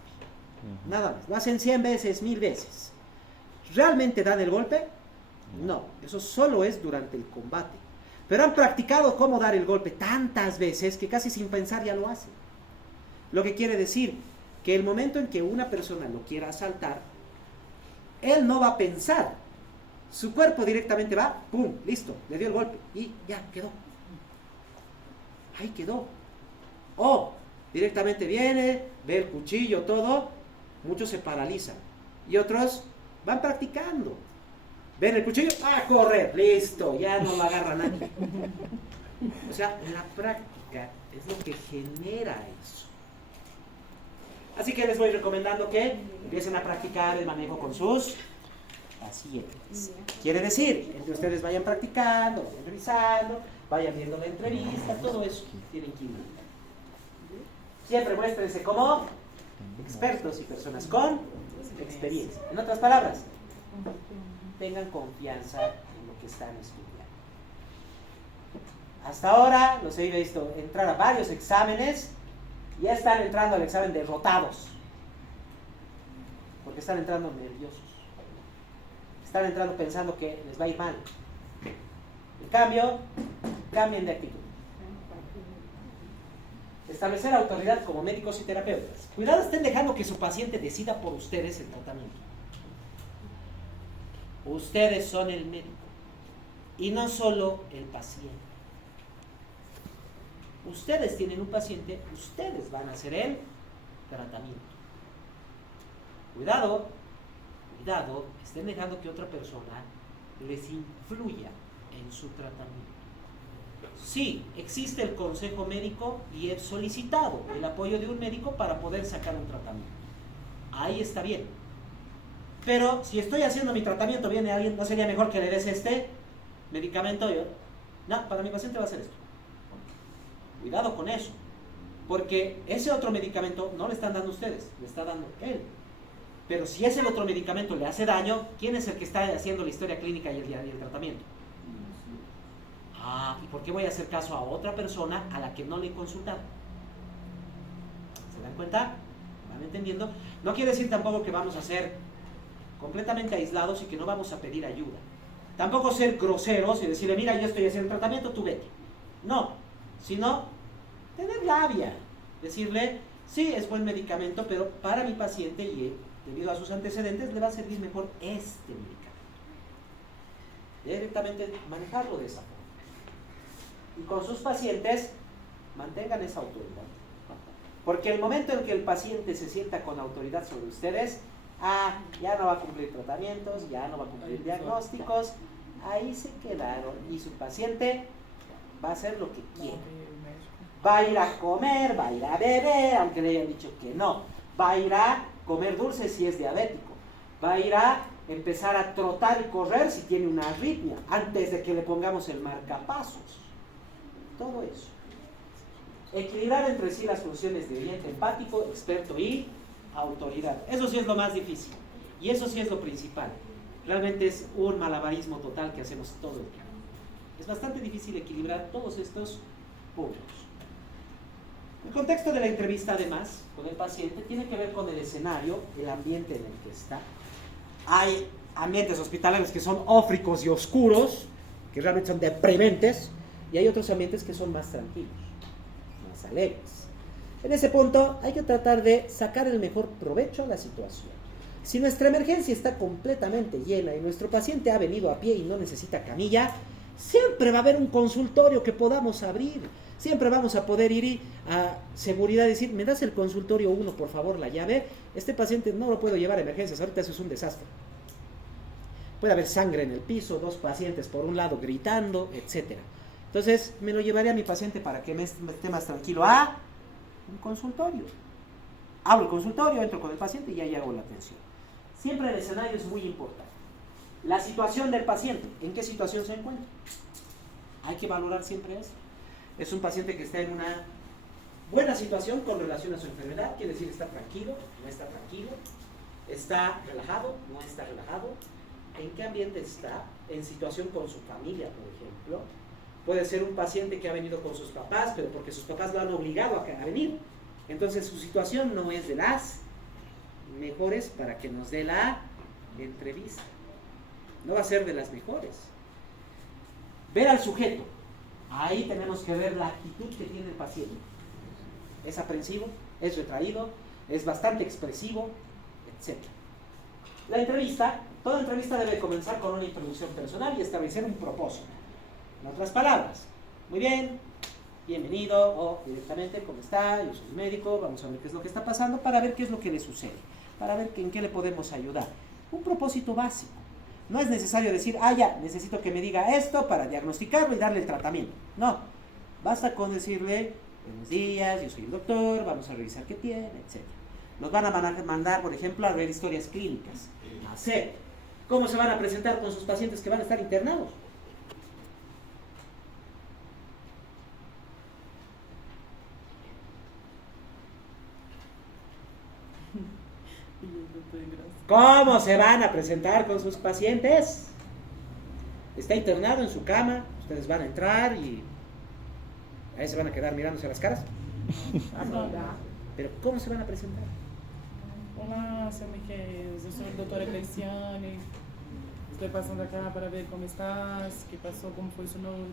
Nada más. Lo hacen 100 veces, 1000 veces. ¿Realmente dan el golpe? No. Eso solo es durante el combate. pero han practicado cómo dar el golpe tantas veces que casi sin pensar ya lo hacen. Lo que quiere decir que el momento en que una persona lo quiera asaltar, él no va a pensar. Su cuerpo directamente va, ¡pum!, listo, le dio el golpe y ya quedó. Ahí quedó. O directamente viene, ve el cuchillo, todo, muchos se paralizan y otros van practicando. Ven el cuchillo, ¡a correr! Listo, ya no lo agarra nadie. O sea, la práctica es lo que genera eso. Así que les voy recomendando que empiecen a practicar el manejo con sus pacientes. Quiere decir, entre ustedes vayan practicando, vayan revisando, vayan viendo la entrevista, todo eso tienen que ir. Siempre muéstrense como expertos y personas con experiencia. En otras palabras, tengan confianza en lo que están estudiando. Hasta ahora los he visto entrar a varios exámenes. Ya están entrando al examen derrotados, porque están entrando nerviosos, están entrando pensando que les va a ir mal. En cambio, cambien de actitud. Establecer autoridad como médicos y terapeutas. Cuidado, estén dejando que su paciente decida por ustedes el tratamiento. Ustedes son el médico y no solo el paciente. Ustedes tienen un paciente, ustedes van a hacer el tratamiento. Cuidado, cuidado, estén dejando que otra persona les influya en su tratamiento. Sí, existe el consejo médico y he solicitado el apoyo de un médico para poder sacar un tratamiento. Ahí está bien. Pero si estoy haciendo mi tratamiento, viene alguien, ¿no sería mejor que le des este medicamento? Yo, no, para mi paciente va a hacer esto. Cuidado con eso, porque ese otro medicamento no le están dando ustedes, le está dando él. Pero si ese otro medicamento le hace daño, ¿quién es el que está haciendo la historia clínica y el tratamiento? Ah, ¿y por qué voy a hacer caso a otra persona a la que no le he consultado? ¿Se dan cuenta? ¿Van entendiendo? No quiere decir tampoco que vamos a ser completamente aislados y que no vamos a pedir ayuda. Tampoco ser groseros y decirle, mira, yo estoy haciendo el tratamiento, tú vete. No, sino tener labia, decirle, sí, es buen medicamento, pero para mi paciente y debido a sus antecedentes le va a servir mejor este medicamento. Directamente manejarlo de esa forma. Y con sus pacientes mantengan esa autoridad. Porque el momento en que el paciente se sienta con autoridad sobre ustedes, ya no va a cumplir tratamientos, ya no va a cumplir diagnósticos, ahí se quedaron y su paciente va a hacer lo que quiere. Va a ir a comer, va a ir a beber, aunque le hayan dicho que no. Va a ir a comer dulce si es diabético. Va a ir a empezar a trotar y correr si tiene una arritmia, antes de que le pongamos el marcapasos. Todo eso. Equilibrar entre sí las funciones de oyente empático, experto y autoridad. Eso sí es lo más difícil. Y eso sí es lo principal. Realmente es un malabarismo total que hacemos todo el tiempo. Es bastante difícil equilibrar todos estos puntos. El contexto de la entrevista, además, con el paciente, tiene que ver con el escenario, el ambiente en el que está. Hay ambientes hospitalarios que son ófricos y oscuros, que realmente son deprimentes, y hay otros ambientes que son más tranquilos, más alegres. En ese punto hay que tratar de sacar el mejor provecho a la situación. Si nuestra emergencia está completamente llena y nuestro paciente ha venido a pie y no necesita camilla, siempre va a haber un consultorio que podamos abrir. Siempre vamos a poder ir a seguridad y decir, ¿me das el consultorio 1, por favor, la llave? Este paciente no lo puedo llevar a emergencias, ahorita eso es un desastre. Puede haber sangre en el piso, 2 pacientes por un lado gritando, etc. Entonces, me lo llevaré a mi paciente para que me esté más tranquilo a un consultorio. Abro el consultorio, entro con el paciente y ahí hago la atención. Siempre el escenario es muy importante. La situación del paciente, ¿en qué situación se encuentra? Hay que valorar siempre eso. Es un paciente que está en una buena situación con relación a su enfermedad, quiere decir está tranquilo, no está tranquilo, está relajado, no está relajado. ¿En qué ambiente está? En situación con su familia, por ejemplo. Puede ser un paciente que ha venido con sus papás, pero porque sus papás lo han obligado a venir. Entonces su situación no es de las mejores para que nos dé la entrevista. No va a ser de las mejores. Ver al sujeto. Ahí tenemos que ver la actitud que tiene el paciente. ¿Es aprensivo? ¿Es retraído? ¿Es bastante expresivo? Etcétera. La entrevista, toda entrevista debe comenzar con una introducción personal y establecer un propósito. En otras palabras, muy bien, bienvenido, o directamente, ¿cómo está? Yo soy médico, vamos a ver qué es lo que está pasando para ver qué es lo que le sucede, para ver en qué le podemos ayudar. Un propósito básico. No es necesario decir, ya, necesito que me diga esto para diagnosticarlo y darle el tratamiento. No, basta con decirle, buenos días, yo soy el doctor, vamos a revisar qué tiene, etc. Nos van a mandar, por ejemplo, a ver historias clínicas, a hacer cómo se van a presentar con sus pacientes que van a estar internados. ¿Cómo se van a presentar con sus pacientes? Está internado en su cama, ustedes van a entrar y ahí se van a quedar mirándose las caras. Pero ¿cómo se van a presentar? Olá, seu Miquel, eu sou a doutora Graciane. Estou passando acá para ver como estás, que passou, como foi seu nome.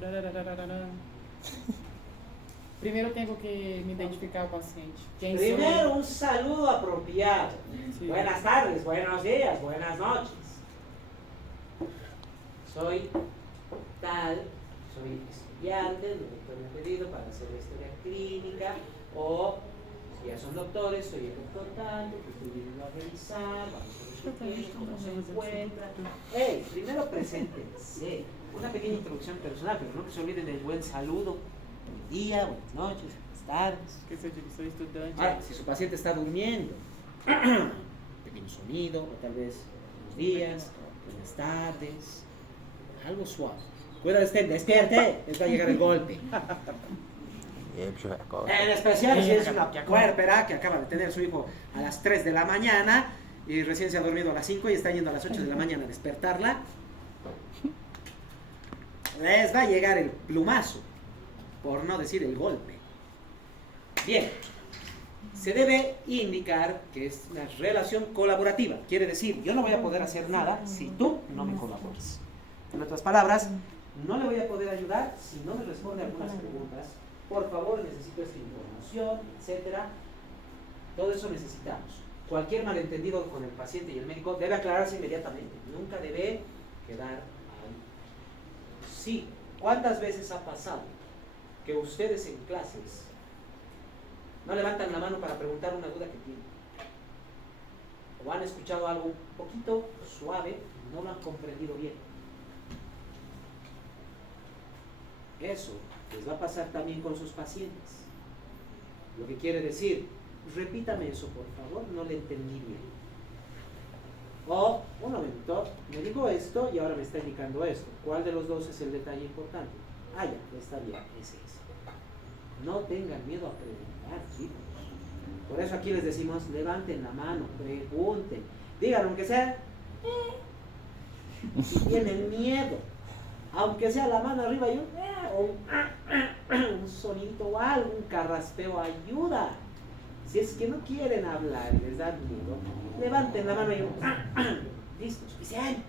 Primeiro tenho que me identificar ao paciente. Quem Primero sou? un saludo apropiado. Sí. Buenas tardes, buenos días, buenas noches. Soy tal, soy estudiante, el doctor me ha pedido para hacer la historia clínica, o si ya son doctores, soy el doctor tanto, que estoy viniendo a revisar, vamos a ver cómo se encuentra. Primero preséntense, una pequeña introducción personal, pero no que se olviden del buen saludo. Buen día, buenas noches, buenas tardes. Que seja que sou estudante. Ahora, si su paciente está durmiendo, pequeño sonido, o tal vez buenos días, buenas tardes, algo suave. Cuidado, despierte, les va a llegar el golpe. En especial si es una puérpera que acaba de tener su hijo a las 3 de la mañana y recién se ha dormido a las 5 y está yendo a las 8 de la mañana a despertarla. Les va a llegar el plumazo, por no decir el golpe. Bien, se debe indicar que es una relación colaborativa. Quiere decir, yo no voy a poder hacer nada si tú no me colaboras. En otras palabras, no le voy a poder ayudar si no me responde algunas preguntas. Por favor, necesito esta información, etcétera. Todo eso necesitamos. Cualquier malentendido con el paciente y el médico debe aclararse inmediatamente. Nunca debe quedar ahí. Sí, ¿cuántas veces ha pasado que ustedes en clases no levantan la mano para preguntar una duda que tienen? O han escuchado algo un poquito suave y no lo han comprendido bien. Eso les va a pasar también con sus pacientes. Lo que quiere decir, repítame eso por favor, no le entendí bien. O, un momento, me dijo esto y ahora me está indicando esto. ¿Cuál de los dos es el detalle importante? Ya, está bien, ese es. No tengan miedo a preguntar, chicos. Por eso aquí les decimos, levanten la mano, pregunten. Digan, aunque sea, si tienen miedo. Aunque sea la mano arriba y un sonidito o algo, un carraspeo ayuda. Si es que no quieren hablar y les dan miedo, levanten la mano y listo, suficiente.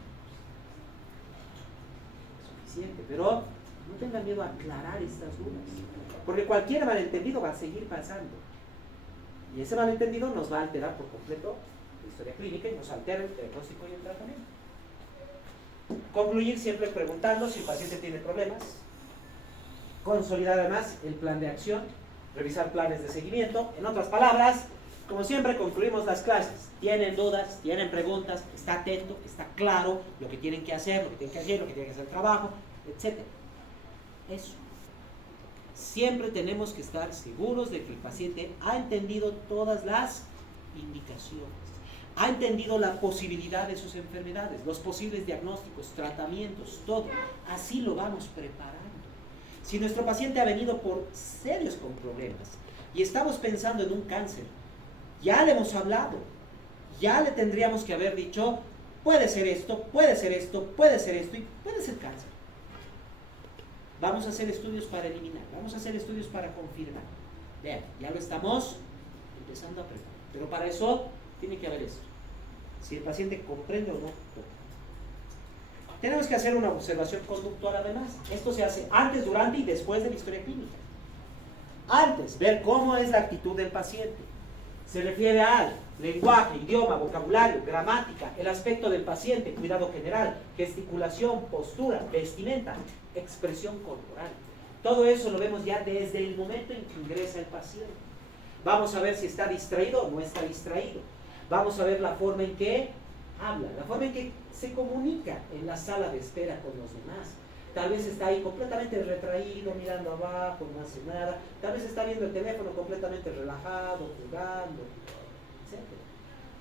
Suficiente, pero no tengan miedo a aclarar estas dudas. Porque cualquier malentendido va a seguir pasando. Y ese malentendido nos va a alterar por completo la historia clínica y nos altera el diagnóstico y el tratamiento. Concluir siempre preguntando si el paciente tiene problemas. Consolidar además el plan de acción. Revisar planes de seguimiento. En otras palabras, como siempre concluimos las clases. Tienen dudas, tienen preguntas, está atento, está claro lo que tienen que hacer, lo que tienen que hacer, lo que tienen que hacer el trabajo, etc. Eso. Siempre tenemos que estar seguros de que el paciente ha entendido todas las indicaciones. Ha entendido la posibilidad de sus enfermedades, los posibles diagnósticos, tratamientos, todo. Así lo vamos preparando. Si nuestro paciente ha venido por serios con problemas y estamos pensando en un cáncer, ya le hemos hablado, ya le tendríamos que haber dicho, puede ser esto, puede ser esto, puede ser esto y puede ser cáncer. Vamos a hacer estudios para eliminar, vamos a hacer estudios para confirmar. Vean, ya lo estamos empezando a preparar. Pero para eso tiene que haber esto. Si el paciente comprende o no, Tenemos que hacer una observación conductual además. Esto se hace antes, durante y después de la historia clínica. Antes, ver cómo es la actitud del paciente. Se refiere al lenguaje, idioma, vocabulario, gramática, el aspecto del paciente, cuidado general, gesticulación, postura, vestimenta, expresión corporal. Todo eso lo vemos ya desde el momento en que ingresa el paciente. Vamos a ver si está distraído o no está distraído. Vamos a ver la forma en que habla, la forma en que se comunica en la sala de espera con los demás. Tal vez está ahí completamente retraído, mirando abajo, no hace nada. Tal vez está viendo el teléfono completamente relajado, jugando, etc.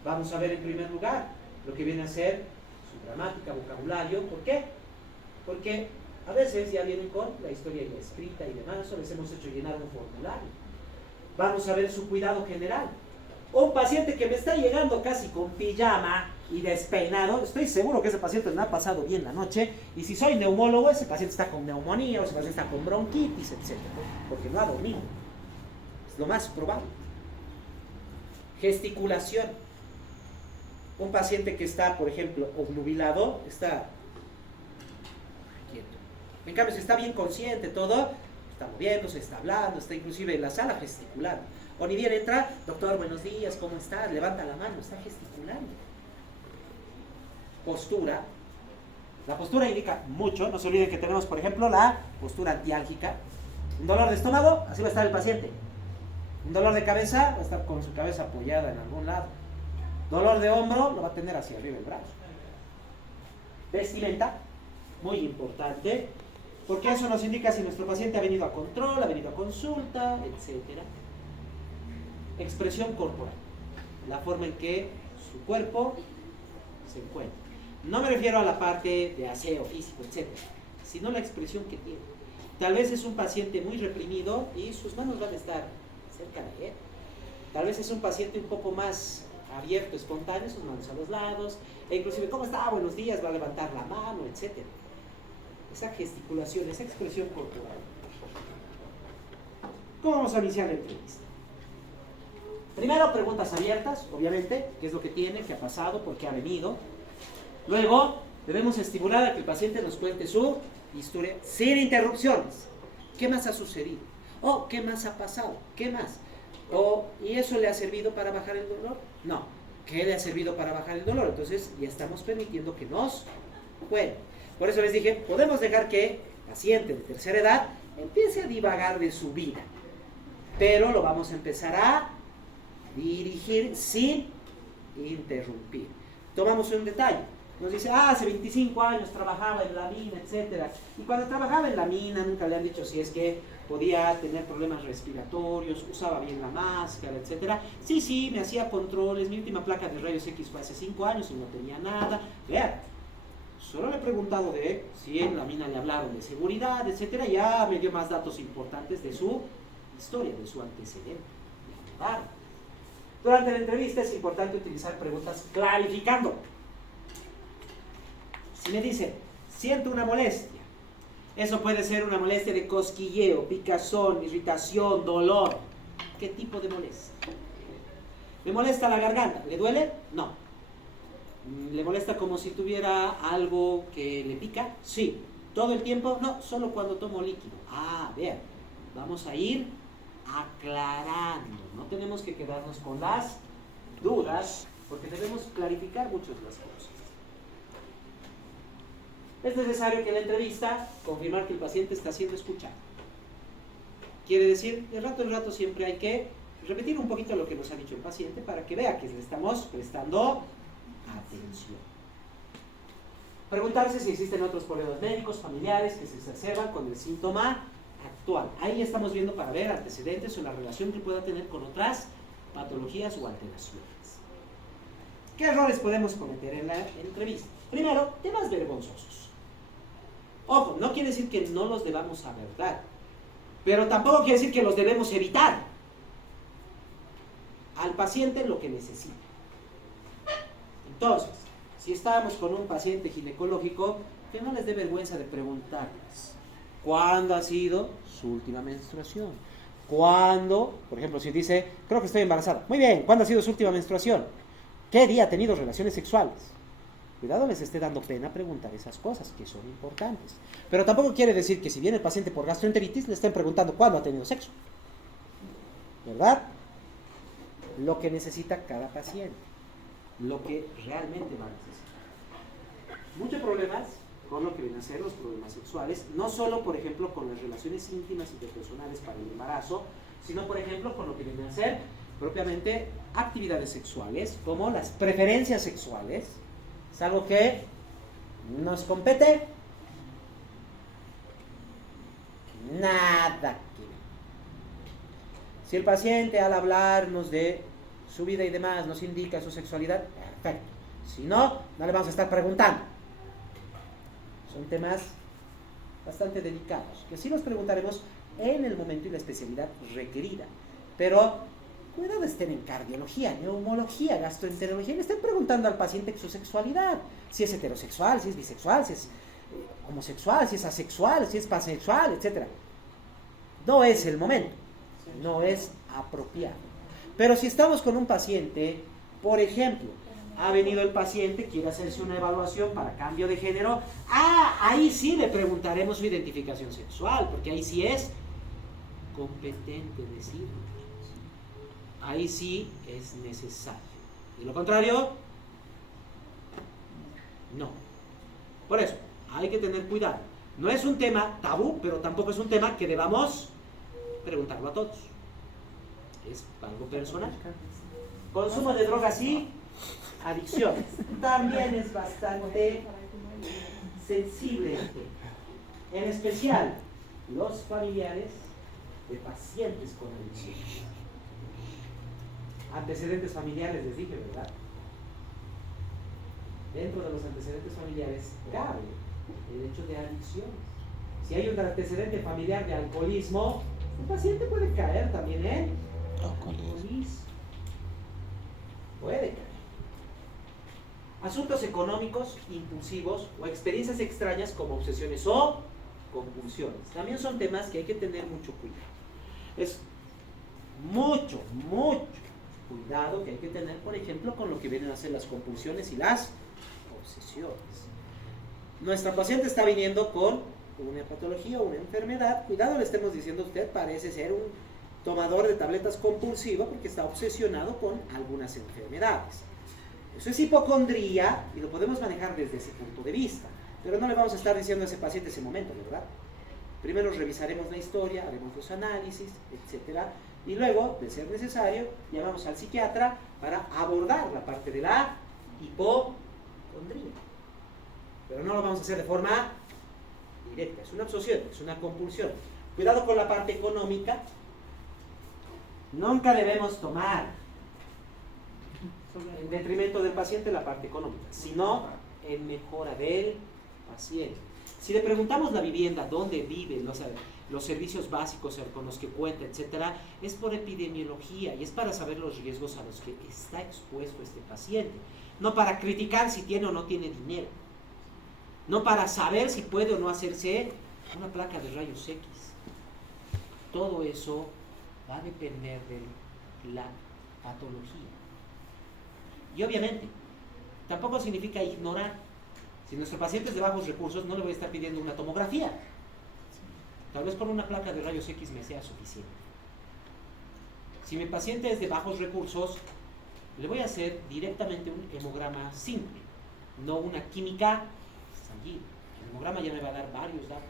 Vamos a ver en primer lugar lo que viene a ser su gramática, vocabulario. ¿Por qué? Porque a veces ya vienen con la historia ya escrita y demás, o les hemos hecho llenar un formulario. Vamos a ver su cuidado general. Un paciente que me está llegando casi con pijama y despeinado, estoy seguro que ese paciente no ha pasado bien la noche, y si soy neumólogo, ese paciente está con neumonía, o ese paciente está con bronquitis, etc. Porque no ha dormido. Es lo más probable. Gesticulación. Un paciente que está, por ejemplo, obnubilado, está quieto. En cambio, si está bien consciente, todo, está moviéndose, está hablando, está inclusive en la sala gesticulando. O ni bien entra, doctor, buenos días, ¿cómo estás? Levanta la mano, está gesticulando. Postura. La postura indica mucho. No se olviden que tenemos, por ejemplo, la postura antiálgica. Un dolor de estómago, así va a estar el paciente. Un dolor de cabeza, va a estar con su cabeza apoyada en algún lado. Dolor de hombro, lo va a tener hacia arriba el brazo. Vestimenta, muy importante, porque eso nos indica si nuestro paciente ha venido a control, ha venido a consulta, etc. Expresión corporal, la forma en que su cuerpo se encuentra. No me refiero a la parte de aseo físico, etc., sino la expresión que tiene. Tal vez es un paciente muy reprimido y sus manos van a estar cerca de él. Tal vez es un paciente un poco más abierto, espontáneo, sus manos a los lados, e inclusive, ¿cómo está? Buenos días, va a levantar la mano, etc. Esa gesticulación, esa expresión corporal. ¿Cómo vamos a iniciar la entrevista? Primero, preguntas abiertas, obviamente, qué es lo que tiene, qué ha pasado, por qué ha venido. Luego, debemos estimular a que el paciente nos cuente su historia sin interrupciones. ¿Qué más ha sucedido? ¿O qué más ha pasado? ¿Qué más? ¿Y eso le ha servido para bajar el dolor? No. ¿Qué le ha servido para bajar el dolor? Entonces, ya estamos permitiendo que nos cuente. Por eso les dije, podemos dejar que el paciente de tercera edad empiece a divagar de su vida. Pero lo vamos a empezar a dirigir sin interrumpir. Tomamos un detalle. Nos dice, hace 25 años trabajaba en la mina, etc. Y cuando trabajaba en la mina nunca le han dicho si es que podía tener problemas respiratorios, usaba bien la máscara, etc. Sí, me hacía controles, mi última placa de rayos X fue hace 5 años y no tenía nada. Vean, solo le he preguntado de si en la mina le hablaron de seguridad, etc. Ya me dio más datos importantes de su historia, de su antecedente. Claro. Durante la entrevista es importante utilizar preguntas clarificando. Si me dicen, siento una molestia, eso puede ser una molestia de cosquilleo, picazón, irritación, dolor. ¿Qué tipo de molestia? ¿Me molesta la garganta? ¿Le duele? No. ¿Le molesta como si tuviera algo que le pica? Sí. ¿Todo el tiempo? No, solo cuando tomo líquido. Vean, vamos a ir aclarando. No tenemos que quedarnos con las dudas, porque debemos clarificar muchas las cosas. Es necesario que en la entrevista confirmar que el paciente está siendo escuchado. Quiere decir, de rato en rato siempre hay que repetir un poquito lo que nos ha dicho el paciente para que vea que le estamos prestando atención. Preguntarse si existen otros problemas médicos, familiares que se exacerban con el síntoma actual. Ahí estamos viendo para ver antecedentes o la relación que pueda tener con otras patologías o alteraciones. ¿Qué errores podemos cometer en la entrevista? Primero, temas vergonzosos. Ojo, no quiere decir que no los debamos abordar, pero tampoco quiere decir que los debemos evitar. Al paciente lo que necesita. Entonces, si estamos con un paciente ginecológico, que no les dé vergüenza de preguntarles ¿cuándo ha sido su última menstruación? ¿Cuándo? Por ejemplo, si dice, creo que estoy embarazada. Muy bien, ¿cuándo ha sido su última menstruación? ¿Qué día ha tenido relaciones sexuales? cuidado les esté dando pena preguntar esas cosas que son importantes. Pero tampoco quiere decir que si viene el paciente por gastroenteritis le estén preguntando cuándo ha tenido sexo. ¿Verdad? Lo que necesita cada paciente, lo que realmente va a necesitar. Muchos problemas con lo que vienen a ser los problemas sexuales, no solo, por ejemplo, con las relaciones íntimas interpersonales para el embarazo, sino, por ejemplo, con lo que vienen a ser propiamente actividades sexuales, como las preferencias sexuales. Es algo que nos compete nada que ver. Si el paciente al hablarnos de su vida y demás nos indica su sexualidad, perfecto. Si no, no le vamos a estar preguntando. Son temas bastante delicados, que sí los preguntaremos en el momento y la especialidad requerida. Pero cuidado estén en cardiología, neumología, gastroenterología, le estén preguntando al paciente su sexualidad, si es heterosexual, si es bisexual, si es homosexual, si es asexual, si es pansexual, etc. No es el momento, no es apropiado. Pero si estamos con un paciente, por ejemplo, ha venido el paciente, quiere hacerse una evaluación para cambio de género, ahí sí le preguntaremos su identificación sexual, porque ahí sí es competente decirlo. Ahí sí es necesario. De lo contrario, no. Por eso, hay que tener cuidado. No es un tema tabú, pero tampoco es un tema que debamos preguntarlo a todos. Es algo personal. Consumo de drogas y adicciones. También es bastante sensible. En especial, los familiares de pacientes con adicciones. Antecedentes familiares, les dije, ¿verdad? Dentro de los antecedentes familiares cabe el hecho de adicciones. Si hay un antecedente familiar de alcoholismo, el paciente puede caer también en alcoholismo. Puede caer. Asuntos económicos, impulsivos o experiencias extrañas como obsesiones o compulsiones. También son temas que hay que tener mucho cuidado. Es mucho cuidado que hay que tener, por ejemplo, con lo que vienen a ser las compulsiones y las obsesiones. Nuestra paciente está viniendo con una patología o una enfermedad. Cuidado, le estemos diciendo, usted parece ser un tomador de tabletas compulsivo porque está obsesionado con algunas enfermedades. Eso es hipocondría y lo podemos manejar desde ese punto de vista, pero no le vamos a estar diciendo a ese paciente ese momento, ¿verdad? Primero revisaremos la historia, haremos los análisis, etcétera, y luego, de ser necesario, llamamos al psiquiatra para abordar la parte de la hipocondría. Pero no lo vamos a hacer de forma directa, es una obsesión, es una compulsión. Cuidado con la parte económica. Nunca debemos tomar en detrimento del paciente la parte económica, sino en mejora del paciente. Si le preguntamos la vivienda, dónde vive, los servicios básicos con los que cuenta, etcétera, es por epidemiología y es para saber los riesgos a los que está expuesto este paciente, no para criticar si tiene o no tiene dinero, no para saber si puede o no hacerse una placa de rayos X. Todo eso va a depender de la patología. Y obviamente, tampoco significa ignorar. Si nuestro paciente es de bajos recursos, no le voy a estar pidiendo una tomografía. Tal vez con una placa de rayos X me sea suficiente. Si mi paciente es de bajos recursos, le voy a hacer directamente un hemograma simple, no una química sanguínea. El hemograma ya me va a dar varios datos.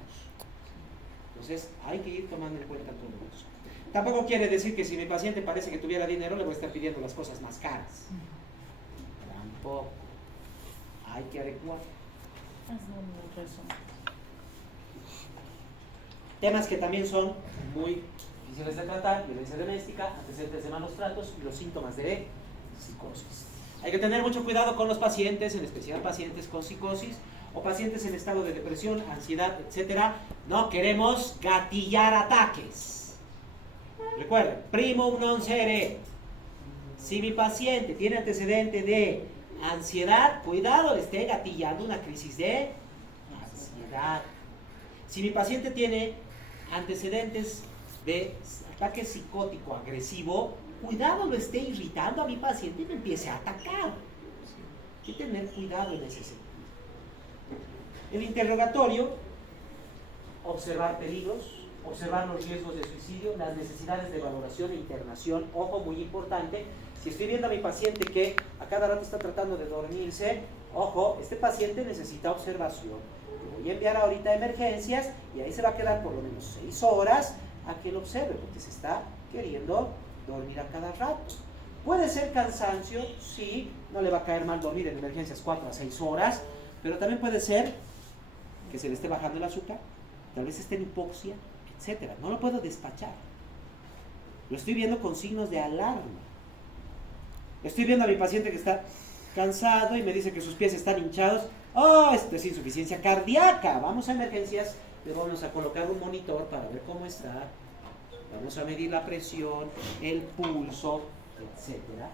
Entonces, hay que ir tomando en cuenta todo eso. Tampoco quiere decir que si mi paciente parece que tuviera dinero, le voy a estar pidiendo las cosas más caras. Tampoco. Hay que adecuar. Temas que también son muy difíciles de tratar: violencia doméstica, antecedentes de malos tratos y los síntomas de psicosis. Hay que tener mucho cuidado con los pacientes, en especial pacientes con psicosis o pacientes en estado de depresión, ansiedad, etcétera. No queremos gatillar ataques. Recuerden, primum non cere. Si mi paciente tiene antecedente de ansiedad, cuidado, le esté gatillando una crisis de ansiedad. Si mi paciente tiene antecedentes de ataque psicótico agresivo, cuidado, lo esté irritando a mi paciente y me empiece a atacar. Hay que tener cuidado en ese sentido. El interrogatorio, observar peligros, observar los riesgos de suicidio, las necesidades de valoración e internación. Ojo, muy importante, si estoy viendo a mi paciente que a cada rato está tratando de dormirse, ojo, este paciente necesita observación. Lo voy a enviar ahorita a emergencias y ahí se va a quedar por lo menos 6 horas a que lo observe, porque se está queriendo dormir a cada rato. Puede ser cansancio, sí, no le va a caer mal dormir en emergencias 4 a 6 horas, pero también puede ser que se le esté bajando el azúcar, tal vez esté en hipoxia, etcétera. No lo puedo despachar. Lo estoy viendo con signos de alarma. Estoy viendo a mi paciente que está cansado y me dice que sus pies están hinchados. Oh, esto es insuficiencia cardíaca. Vamos a emergencias, le vamos a colocar un monitor para ver cómo está. Vamos a medir la presión, el pulso, etcétera.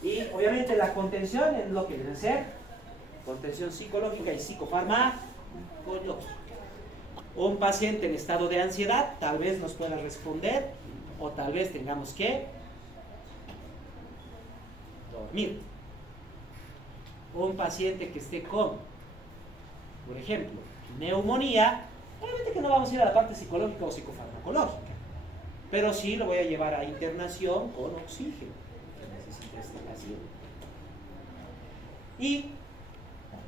Y obviamente la contención es lo que debe ser contención psicológica y psicofarmacológica. Un paciente en estado de ansiedad tal vez nos pueda responder o tal vez tengamos que dormir. Un paciente que esté con, por ejemplo, neumonía, obviamente que no vamos a ir a la parte psicológica o psicofarmacológica, pero sí lo voy a llevar a internación con oxígeno que necesita este paciente. Y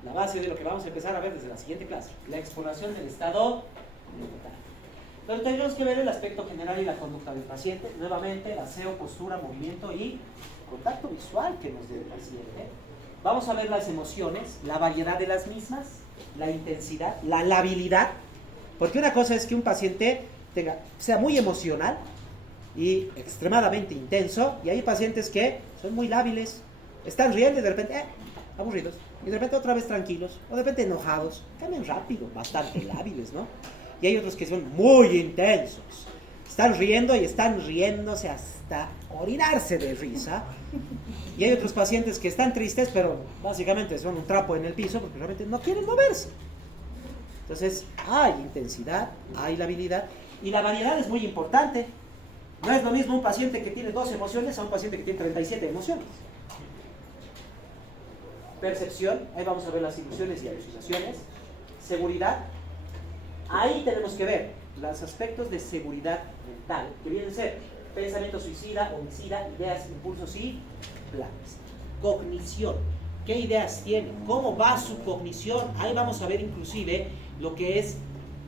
la base de lo que vamos a empezar a ver desde la siguiente clase, la exploración del estado mental. Pero tenemos que ver el aspecto general y la conducta del paciente. Nuevamente, el aseo, postura, movimiento y contacto visual que nos dé el paciente. Vamos a ver las emociones, la variedad de las mismas, la intensidad, la labilidad. Porque una cosa es que un paciente sea muy emocional y extremadamente intenso, y hay pacientes que son muy lábiles, están riendo y de repente aburridos, y de repente otra vez tranquilos, o de repente enojados, cambian rápido, bastante lábiles, ¿no? Y hay otros que son muy intensos, están riendo y están riéndose hasta orinarse de risa, y hay otros pacientes que están tristes, pero básicamente son un trapo en el piso porque realmente no quieren moverse. Entonces hay intensidad, hay labilidad, y la variedad es muy importante. No es lo mismo un paciente que tiene 2 emociones a un paciente que tiene 37 emociones. Percepción, ahí vamos a ver las ilusiones y alucinaciones. Seguridad, ahí tenemos que ver los aspectos de seguridad mental, que vienen a ser pensamiento suicida, homicida, ideas, impulsos y planes. Cognición, ¿qué ideas tiene? ¿Cómo va su cognición? Ahí vamos a ver inclusive lo que es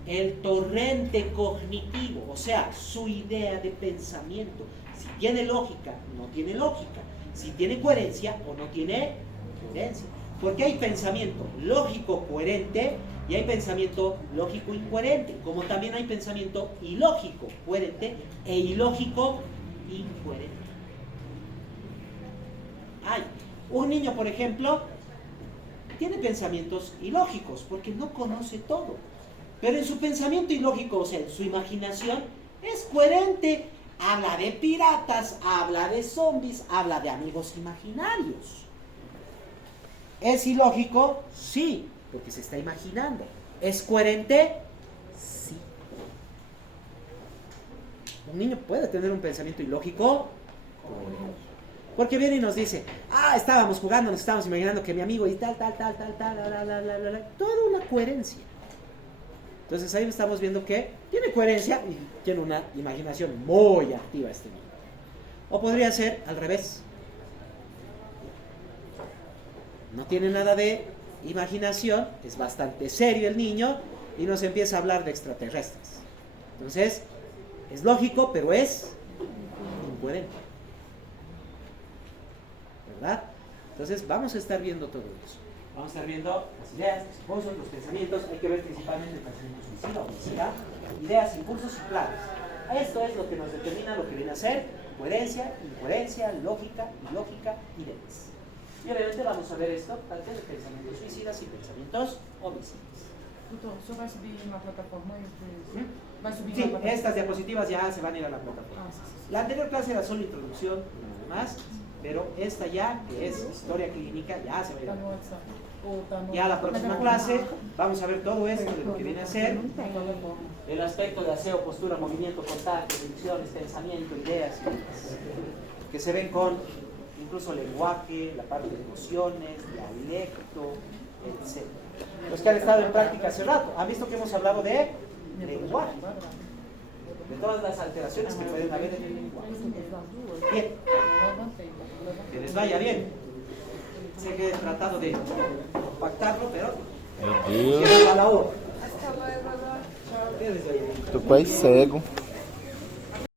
el torrente cognitivo, o sea, su idea de pensamiento. Si tiene lógica, no tiene lógica. Si tiene coherencia o no tiene coherencia. Porque hay pensamiento lógico coherente y hay pensamiento lógico incoherente, como también hay pensamiento ilógico coherente e ilógico incoherente. Hay un niño, por ejemplo, tiene pensamientos ilógicos porque no conoce todo. Pero en su pensamiento ilógico, o sea, en su imaginación, es coherente. Habla de piratas, habla de zombies, habla de amigos imaginarios. ¿Es ilógico? Sí, porque se está imaginando. ¿Es coherente? Sí. Un niño puede tener un pensamiento ilógico coherente. Porque viene y nos dice, estábamos jugando, nos estábamos imaginando que mi amigo y tal, toda una coherencia. Entonces ahí estamos viendo que tiene coherencia y tiene una imaginación muy activa este niño. O podría ser al revés. No tiene nada de imaginación, es bastante serio el niño y nos empieza a hablar de extraterrestres. Entonces, es lógico, pero es incoherente. ¿Verdad? Entonces, vamos a estar viendo todo eso. Vamos a estar viendo las ideas, los impulsos, los pensamientos. Hay que ver principalmente el pensamiento suicida, homicida, ideas, impulsos y planes. Esto es lo que nos determina lo que viene a ser coherencia, incoherencia, lógica, ilógica y demás. Y obviamente vamos a ver esto, parte de pensamientos suicidas y pensamientos homicidas. Doutor, o senhor vai subir na plataforma? Vai subir Sí, na plataforma? estas diapositivas ya se van a ir a la plataforma. La anterior clase era solo introducción, nada más, pero esta ya, que es historia clínica, ya se va a ir a Tá la no WhatsApp. Ou tá no... Ya la próxima clase vamos a ver todo esto de lo que viene a ser Na plataforma. el aspecto de aseo, postura, movimiento, contacto, direcciones, pensamiento, ideas, que se ven con incluso lenguaje, la parte de emociones, dialecto, etc. Los que han estado en práctica hace rato, han visto que hemos hablado de lenguaje, de todas las alteraciones que pueden haber en el lenguaje. Bien, que les vaya bien. Sé que he tratado de compactarlo, pero Meu Deus. llega a la hora. Tu pai cego.